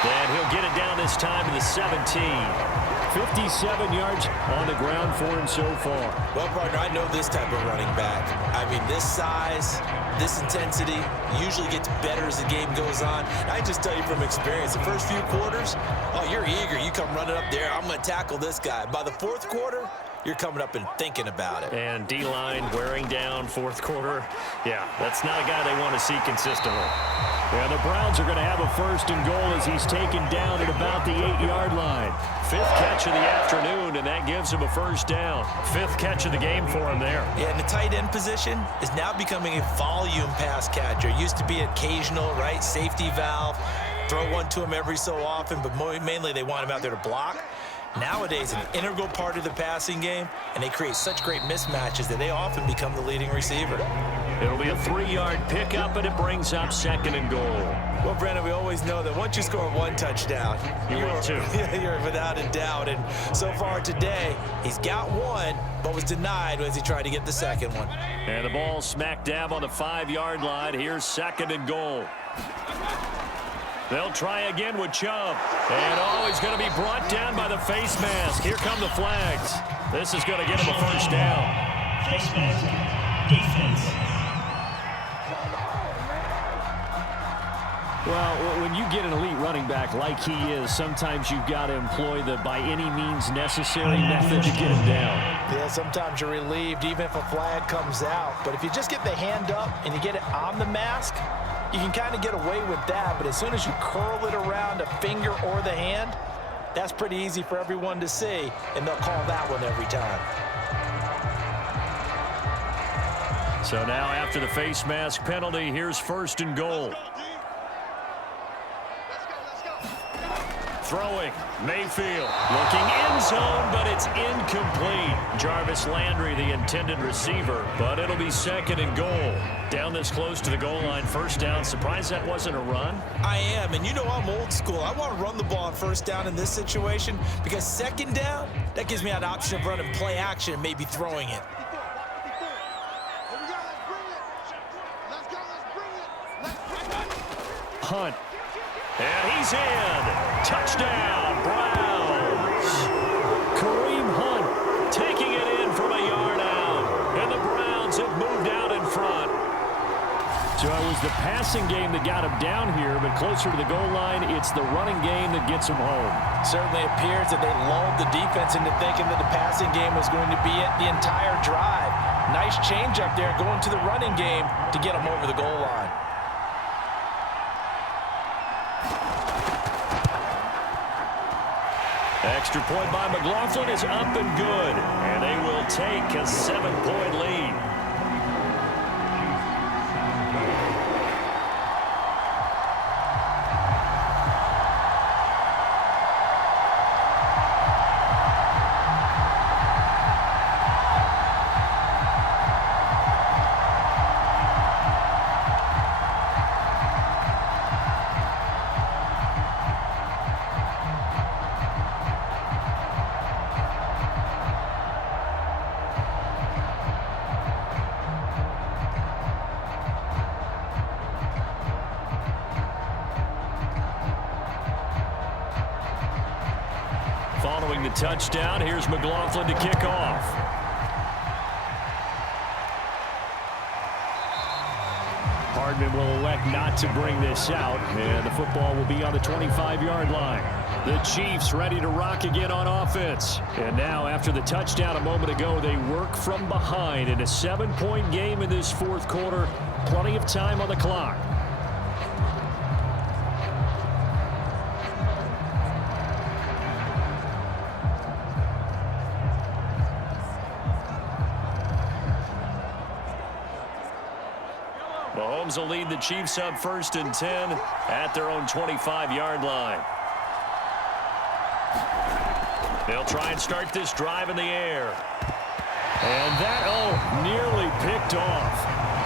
And he'll get it down this time to the 17. 57 yards on the ground for him so far. Well, partner, I know this type of running back. I mean, this size, this intensity usually gets better as the game goes on. I just tell you from experience, the first few quarters, oh, you're eager. You come running up there. I'm going to tackle this guy. By the 4th quarter, you're coming up and thinking about it. And D-line wearing down 4th quarter. Yeah, that's not a guy they want to see consistently. Yeah, the Browns are going to have a 1st and goal as he's taken down at about the 8-yard line. 5th catch of the afternoon, and that gives him a 1st down. 5th catch of the game for him there. Yeah, and the tight end position is now becoming a volume pass catcher. Used to be occasional, right, safety valve. Throw one to him every so often, but mainly they want him out there to block. Nowadays, an integral part of the passing game, and they create such great mismatches that they often become the leading receiver. It'll be a 3-yard pickup, and it brings up 2nd and goal. Well, Brandon, we always know that once you score 1 touchdown, you're 2. You're without a doubt. And so far today, he's got 1, but was denied as he tried to get the 2nd one. And the ball smack dab on the 5-yard line. Here's 2nd and goal. They'll try again with Chubb. And, he's going to be brought down by the face mask. Here come the flags. This is going to get him a 1st down. Face mask, defense. Well, when you get an elite running back like he is, sometimes you've got to employ the by any means necessary method to get him down. Yeah, sometimes you're relieved even if a flag comes out. But if you just get the hand up and you get it on the mask, you can kind of get away with that, but as soon as you curl it around a finger or the hand, that's pretty easy for everyone to see, and they'll call that one every time. So now after the face mask penalty, here's 1st and goal. Throwing, Mayfield, looking end zone, but it's incomplete. Jarvis Landry, the intended receiver, but it'll be 2nd and goal. Down this close to the goal line, 1st down. Surprised that wasn't a run? I am, and you know I'm old school. I want to run the ball on 1st down in this situation because 2nd down, that gives me an option of running play action and maybe throwing it. Hunt. And he's in. Touchdown, Browns. Kareem Hunt taking it in from a yard out. And the Browns have moved out in front. So it was the passing game that got him down here, but closer to the goal line, it's the running game that gets him home. Certainly appears that they lulled the defense into thinking that the passing game was going to be it the entire drive. Nice change up there going to the running game to get him over the goal line. Extra point by McLaughlin is up and good, and they will take a 7-point lead. Following the touchdown, here's McLaughlin to kick off. Hardman will elect not to bring this out, and the football will be on the 25-yard line. The Chiefs ready to rock again on offense. And now, after the touchdown a moment ago, they work from behind in a 7-point game in this 4th quarter. Plenty of time on the clock. Mahomes will lead the Chiefs up 1st and 10 at their own 25-yard line. They'll try and start this drive in the air. And that, nearly picked off.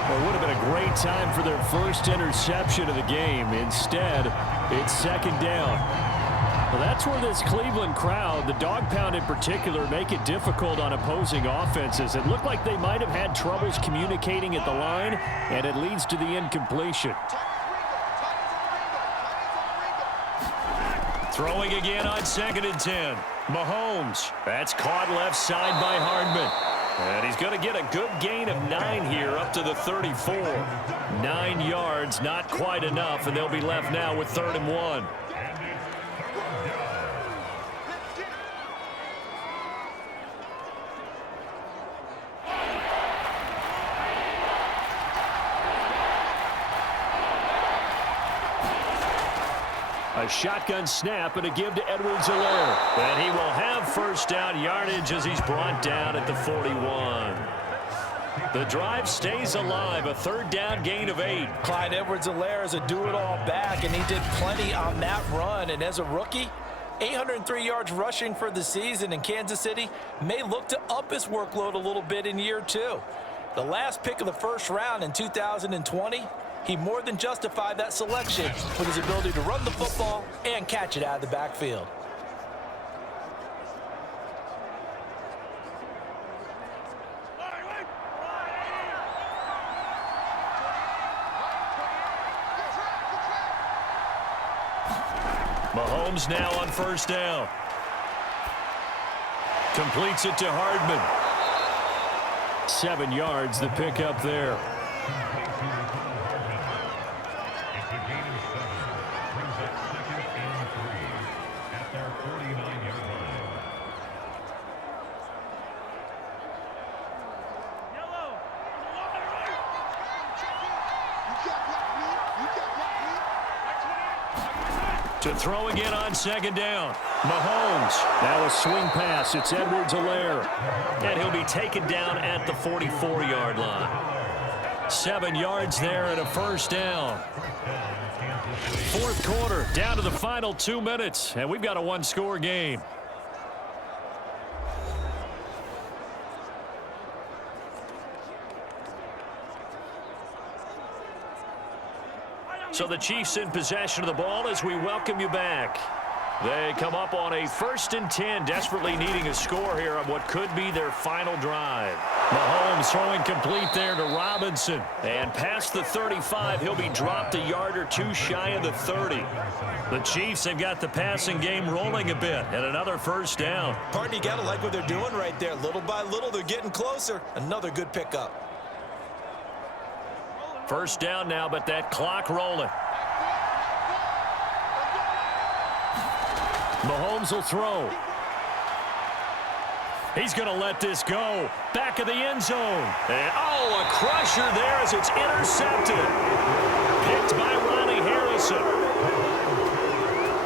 Well, it would have been a great time for their first interception of the game. Instead, it's 2nd down. Well, that's where this Cleveland crowd, the dog pound in particular, make it difficult on opposing offenses. It looked like they might have had troubles communicating at the line, and it leads to the incompletion. Throwing again on 2nd and 10. Mahomes. That's caught left side by Hardman. And he's going to get a good gain of 9 here up to the 34. 9 yards, not quite enough, and they'll be left now with 3rd and 1. A shotgun snap and a give to Edwards-Helaire. And he will have 1st down yardage as he's brought down at the 41. The drive stays alive, a 3rd down gain of 8. Clyde Edwards-Helaire is a do-it-all back, and he did plenty on that run. And as a rookie, 803 yards rushing for the season, and Kansas City may look to up his workload a little bit in year 2. The last pick of the 1st round in 2020, he more than justified that selection with his ability to run the football and catch it out of the backfield. Mahomes now on 1st down. Completes it to Hardman. 7 yards, the pickup there. To throw again on second down. Mahomes. Now a swing pass. It's Edwards-Helaire. And he'll be taken down at the 44-yard line. 7 yards there and a first down. Fourth quarter, down to the final 2 minutes. And we've got a one-score game. So the Chiefs in possession of the ball as we welcome you back. They come up on a 1st and 10, desperately needing a score here on what could be their final drive. Mahomes throwing complete there to Robinson. And past the 35, he'll be dropped a yard or two shy of the 30. The Chiefs have got the passing game rolling a bit, and another first down. Partner, you got to like what they're doing right there. Little by little, they're getting closer. Another good pickup. First down now, but that clock rolling. Mahomes will throw. He's going to let this go. Back of the end zone. And, oh, a crusher there as it's intercepted. Picked by Ronnie Harrison.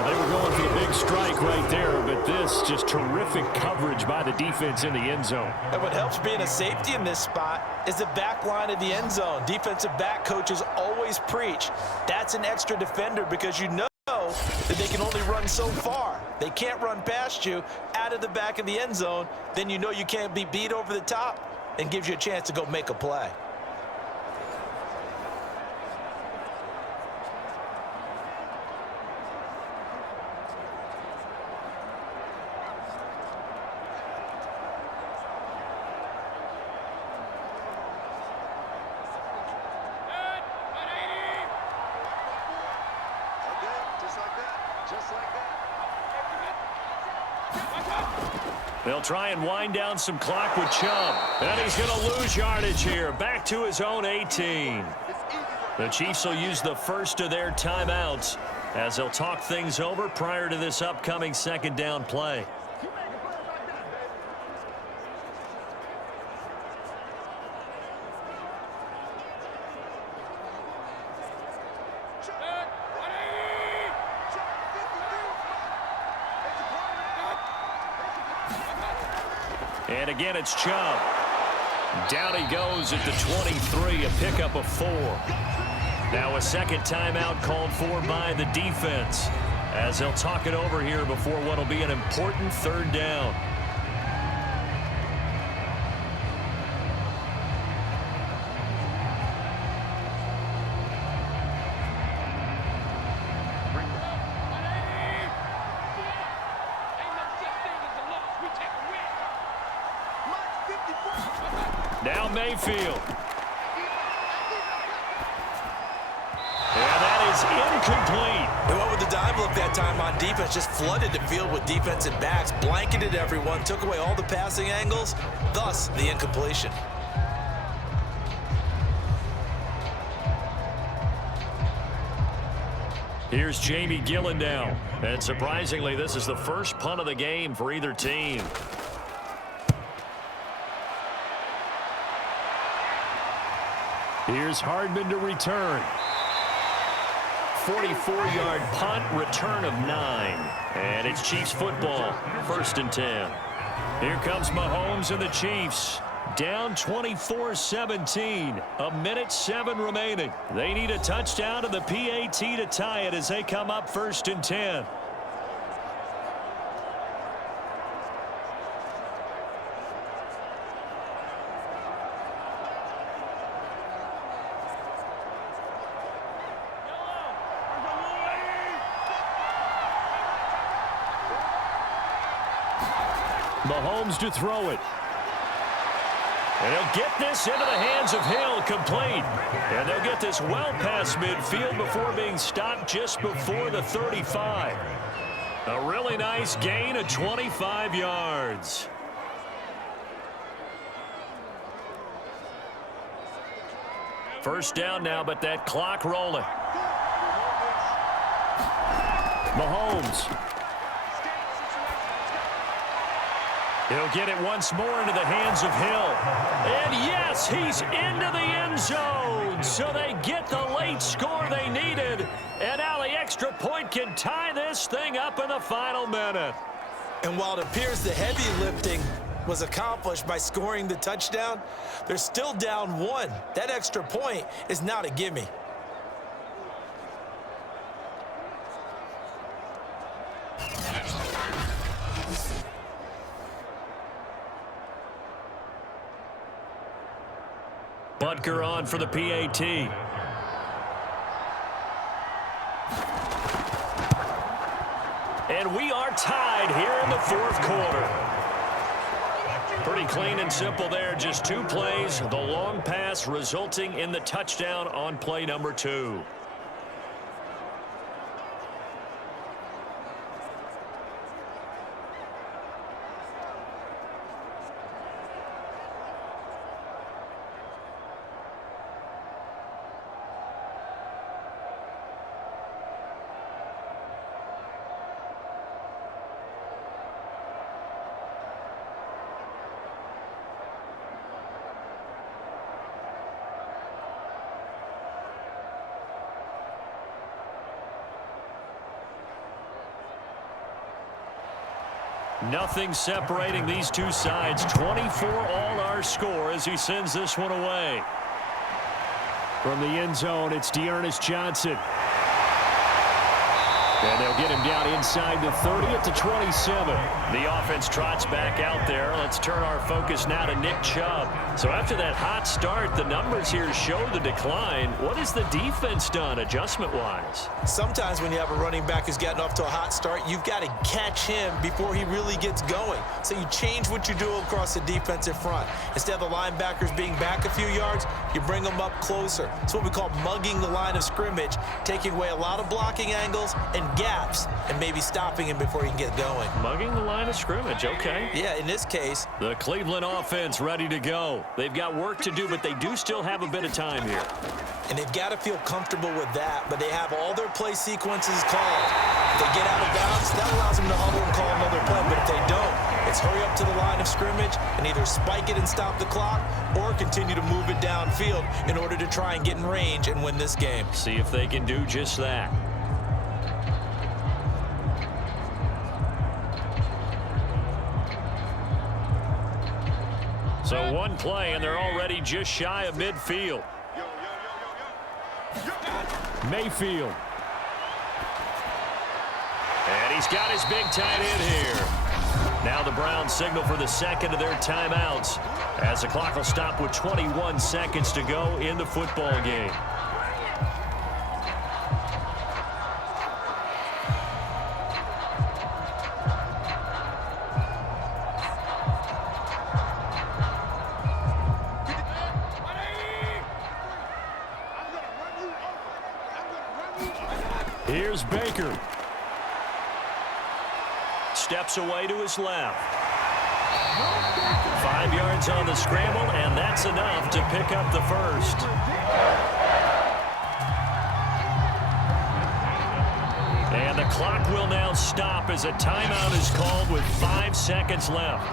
They were going for the big strike right there, but this just terrific coverage by the defense in the end zone. And what helps being a safety in this spot is the back line of the end zone. Defensive back coaches always preach. That's an extra defender because you know that they can only run so far. They can't run past you out of the back of the end zone. Then you know you can't be beat over the top and gives you a chance to go make a play. They'll try and wind down some clock with Chubb. And he's going to lose yardage here. Back to his own 18. The Chiefs will use the first of their timeouts as they'll talk things over prior to this upcoming second down play. And again, it's Chubb. Down he goes at the 23, a pickup of 4. Now a second timeout called for by the defense as they'll talk it over here before what will be an important third down. Now Mayfield. And that is incomplete. They went with the dime look that time on defense. Just flooded the field with defensive backs. Blanketed everyone. Took away all the passing angles. Thus, the incompletion. Here's Jamie Gillen now. And surprisingly, this is the first punt of the game for either team. Here's Hardman to return. 44-yard punt, return of 9. And it's Chiefs football, 1st and 10. Here comes Mahomes and the Chiefs. Down 24-17. A minute 7 remaining. They need a touchdown to the PAT to tie it as they come up 1st and 10. Mahomes to throw it. And he'll get this into the hands of Hill, complete. And they'll get this well past midfield before being stopped just before the 35. A really nice gain of 25 yards. First down now, but that clock rolling. Mahomes. He'll get it once more into the hands of Hill. And yes, he's into the end zone. So they get the late score they needed, and now the extra point can tie this thing up in the final minute. And while it appears the heavy lifting was accomplished by scoring the touchdown, they're still down 1. That extra point is not a gimme. Butker on for the PAT. And we are tied here in the fourth quarter. Pretty clean and simple there. Just 2 plays. The long pass resulting in the touchdown on play number 2. Nothing separating these two sides. 24 all our score as he sends this one away. From the end zone, it's Dearness Johnson. And they'll get him down inside the 30 at the 27. The offense trots back out there. Let's turn our focus now to Nick Chubb. So after that hot start, the numbers here show the decline. What has the defense done adjustment-wise? Sometimes when you have a running back who's gotten off to a hot start, you've got to catch him before he really gets going. So you change what you do across the defensive front. Instead of the linebackers being back a few yards, you bring them up closer. It's what we call mugging the line of scrimmage, taking away a lot of blocking angles and gaps and maybe stopping him before he can get going. Mugging the line of scrimmage, okay. Yeah, in this case. The Cleveland offense ready to go. They've got work to do, but they do still have a bit of time here. And they've got to feel comfortable with that, but they have all their play sequences called. If they get out of bounds, that allows them to huddle and call another play, but if they don't, it's hurry up to the line of scrimmage and either spike it and stop the clock or continue to move it downfield in order to try and get in range and win this game. See if they can do just that. So one play, and they're already just shy of midfield. Mayfield. And he's got his big tight end here. Now the Browns signal for the second of their timeouts as the clock will stop with 21 seconds to go in the football game. Here's Baker. Steps away to his left. 5 yards on the scramble, and that's enough to pick up the first. And the clock will now stop as a timeout is called with 5 seconds left.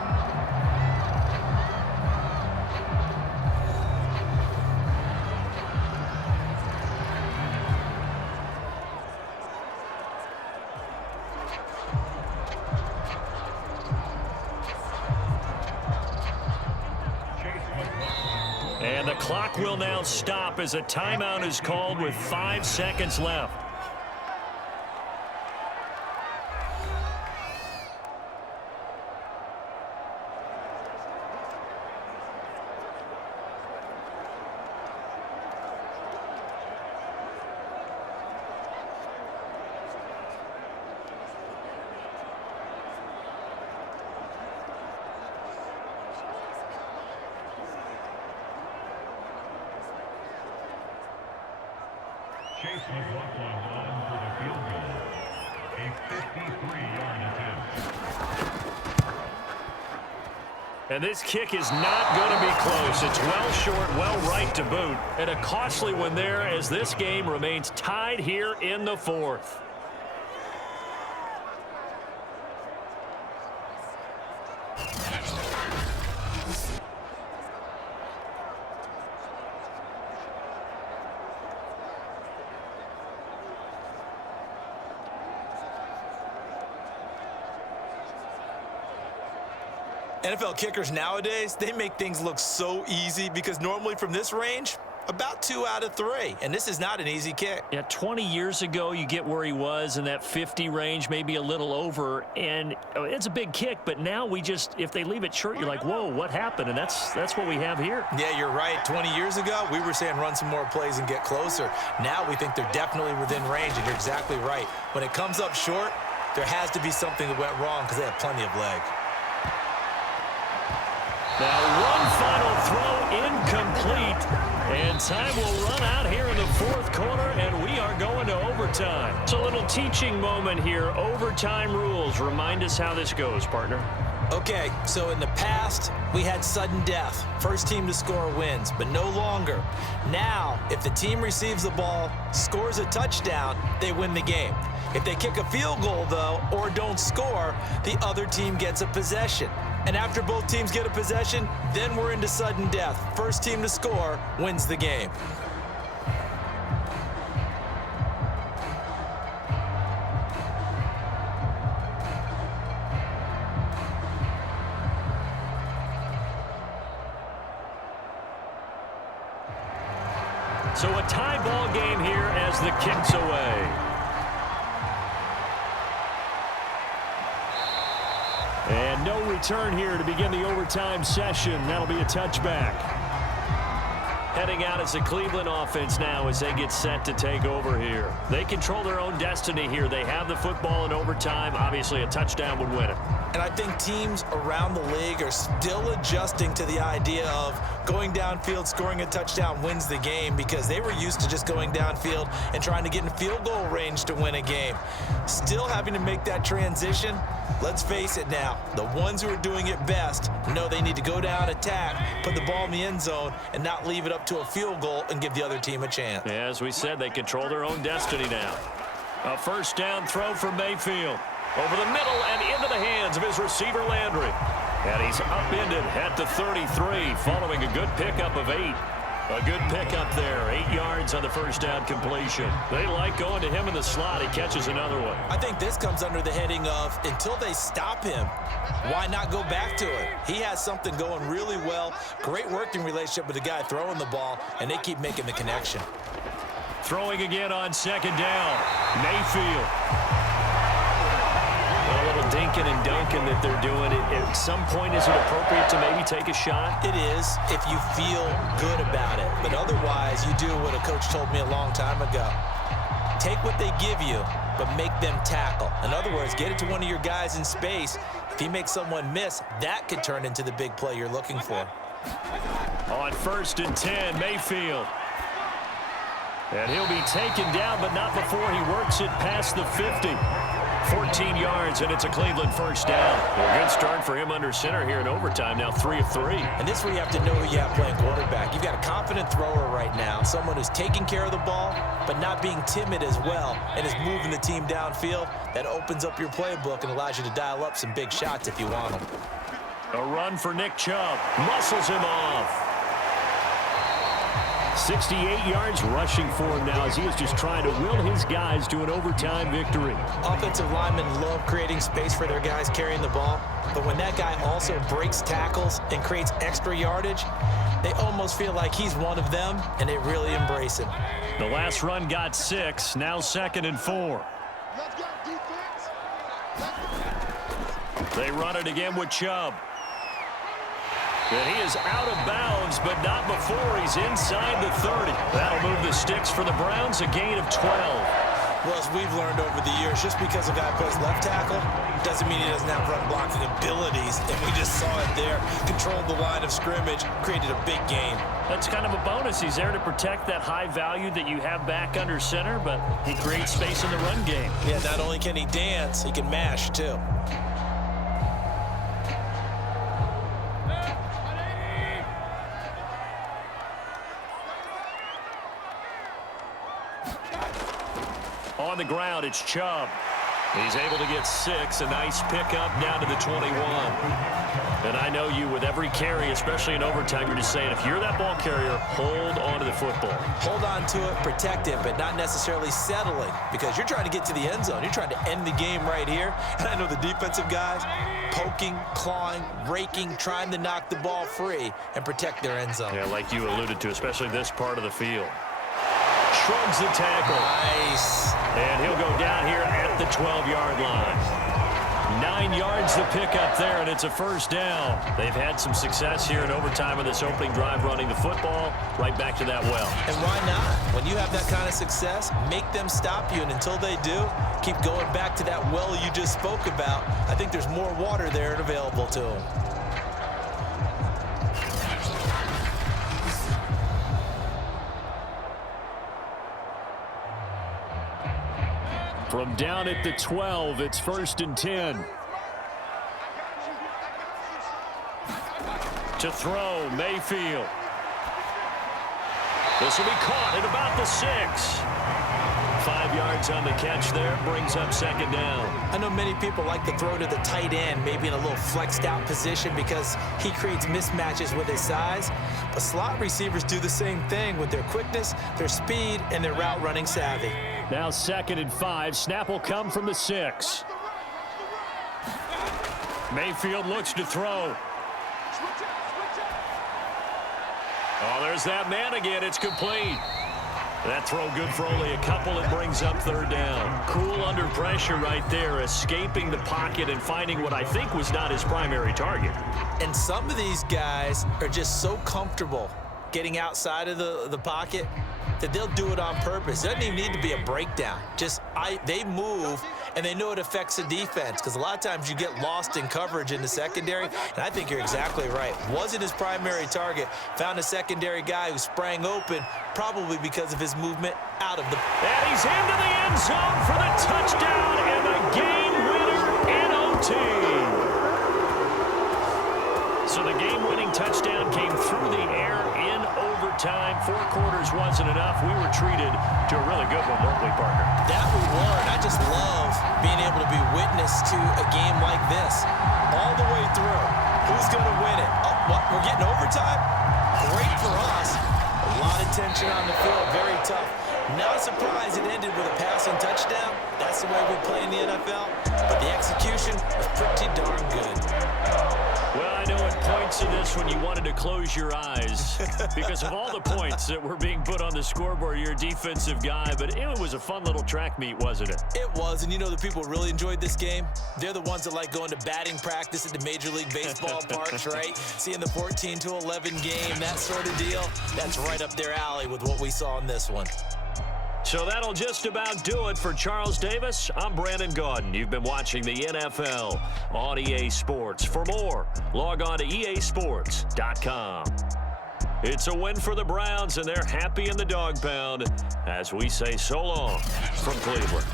And the clock will now stop as a timeout is called with 5 seconds left. Chase McLaughlin on for the field goal. A 53-yard attempt. And this kick is not going to be close. It's well short, well right to boot. And a costly one there as this game remains tied here in the fourth. NFL kickers nowadays, they make things look so easy because normally from this range, about 2 out of 3, and this is not an easy kick. Yeah, 20 years ago, you get where he was in that 50 range, maybe a little over, and it's a big kick, but now if they leave it short, you're like, whoa, what happened? And that's what we have here. Yeah, you're right. 20 years ago, we were saying run some more plays and get closer. Now we think they're definitely within range, and you're exactly right. When it comes up short, there has to be something that went wrong because they have plenty of leg. Now one final throw incomplete, and time will run out here in the fourth quarter, and we are going to overtime. It's a little teaching moment here. Overtime rules. Remind us how this goes, partner. Okay, so in the past, we had sudden death. First team to score wins, but no longer. Now, if the team receives the ball, scores a touchdown, they win the game. If they kick a field goal, though, or don't score, the other team gets a possession. And after both teams get a possession, then we're into sudden death. First team to score wins the game. So a tie ball game here as the kick's away. And no return here to begin the overtime session. That'll be a touchback. Heading out as the Cleveland offense now as they get set to take over here. They control their own destiny here. They have the football in overtime. Obviously, a touchdown would win it. And I think teams around the league are still adjusting to the idea of going downfield, scoring a touchdown wins the game because they were used to just going downfield and trying to get in field goal range to win a game. Still having to make that transition. Let's face it now, the ones who are doing it best know they need to go down, attack, put the ball in the end zone, and not leave it up to a field goal and give the other team a chance. Yeah, as we said, they control their own destiny now. A first down throw for Mayfield. Over the middle and into the hands of his receiver, Landry. And he's upended at the 33, following a good pickup of 8. A good pickup there, 8 yards on the first down completion. They like going to him in the slot. He catches another one. I think this comes under the heading of until they stop him, why not go back to it? He has something going really well. Great working relationship with the guy throwing the ball, and they keep making the connection. Throwing again on second down. Mayfield. A little dinking and dunking that they're doing. At some point, is it appropriate to maybe take a shot? It is if you feel good about it. But otherwise, you do what a coach told me a long time ago. Take what they give you, but make them tackle. In other words, get it to one of your guys in space. If he makes someone miss, that could turn into the big play you're looking for. On 1st and 10, Mayfield. And he'll be taken down, but not before he works it past the 50. 14 yards, and it's a Cleveland first down. A good start for him under center here in overtime, now 3 of 3. And this is where you have to know who you have playing quarterback. You've got a confident thrower right now, someone who's taking care of the ball, but not being timid as well, and is moving the team downfield. That opens up your playbook and allows you to dial up some big shots if you want them. A run for Nick Chubb. Muscles him off. 68 yards rushing for him now as he is just trying to will his guys to an overtime victory. Offensive linemen love creating space for their guys carrying the ball, but when that guy also breaks tackles and creates extra yardage, they almost feel like he's one of them, and they really embrace him. The last run got 6, now 2nd and 4. They run it again with Chubb. And he is out of bounds, but not before he's inside the 30. That'll move the sticks for the Browns, a gain of 12. Well, as we've learned over the years, just because a guy plays left tackle doesn't mean he doesn't have run blocking abilities. And we just saw it there. Controlled the line of scrimmage, created a big gain. That's kind of a bonus. He's there to protect that high value that you have back under center, but he creates space in the run game. Yeah, not only can he dance, he can mash, too. On the ground, it's Chubb. He's able to get 6. A nice pickup down to the 21. And I know you, with every carry, especially in overtime, you're just saying, if you're that ball carrier, hold on to the football. Hold on to it, protect it, but not necessarily settling, because you're trying to get to the end zone. You're trying to end the game right here. And I know the defensive guys poking, clawing, raking, trying to knock the ball free and protect their end zone. Yeah, like you alluded to, especially this part of the field. Shrugs the tackle. Nice. And he'll go down here at the 12-yard line. 9 yards to pick up there, and it's a first down. They've had some success here in overtime in this opening drive running the football. Right back to that well. And why not? When you have that kind of success, make them stop you, and until they do, keep going back to that well you just spoke about. I think there's more water there and available to them. From down at the 12, it's 1st and 10. To throw, Mayfield. This will be caught at about the 6. 5 yards on the catch there, brings up 2nd down. I know many people like to throw to the tight end, maybe in a little flexed out position because he creates mismatches with his size. But slot receivers do the same thing with their quickness, their speed, and their route running savvy. Now 2nd and 5. Snap will come from the 6. Mayfield looks to throw. Oh, there's that man again. It's complete. That throw good for only a couple. It brings up 3rd down. Cool under pressure right there, escaping the pocket and finding what I think was not his primary target. And some of these guys are just so comfortable getting outside of the pocket that they'll do it on purpose. It doesn't even need to be a breakdown. They move, and they know it affects the defense, because a lot of times you get lost in coverage in the secondary, and I think you're exactly right. Wasn't his primary target. Found a secondary guy who sprang open, probably because of his movement out of the... And he's into the end zone for the touchdown and the game winner in OT. So the game-winning touchdown came through the air in overtime. 4 quarters wasn't enough. We were treated to a really good one, weren't we, Parker? That we were, and I just love being able to be witness to a game like this. All the way through. Who's going to win it? Oh, what? We're getting overtime? Great for us. A lot of tension on the field. Very tough. Not surprised it ended with a passing touchdown. That's the way we play in the NFL. But the execution was pretty darn good. Well, I know at points in this when you wanted to close your eyes because of all the points that were being put on the scoreboard. You're a defensive guy, but it was a fun little track meet, wasn't it? It was, and you know the people who really enjoyed this game? They're the ones that like going to batting practice at the Major League Baseball parks, right? Seeing the 14-11 game, that sort of deal. That's right up their alley with what we saw in this one. So that'll just about do it for Charles Davis. I'm Brandon Gaudin. You've been watching the NFL on EA Sports. For more, log on to easports.com. It's a win for the Browns, and they're happy in the dog pound as we say so long from Cleveland.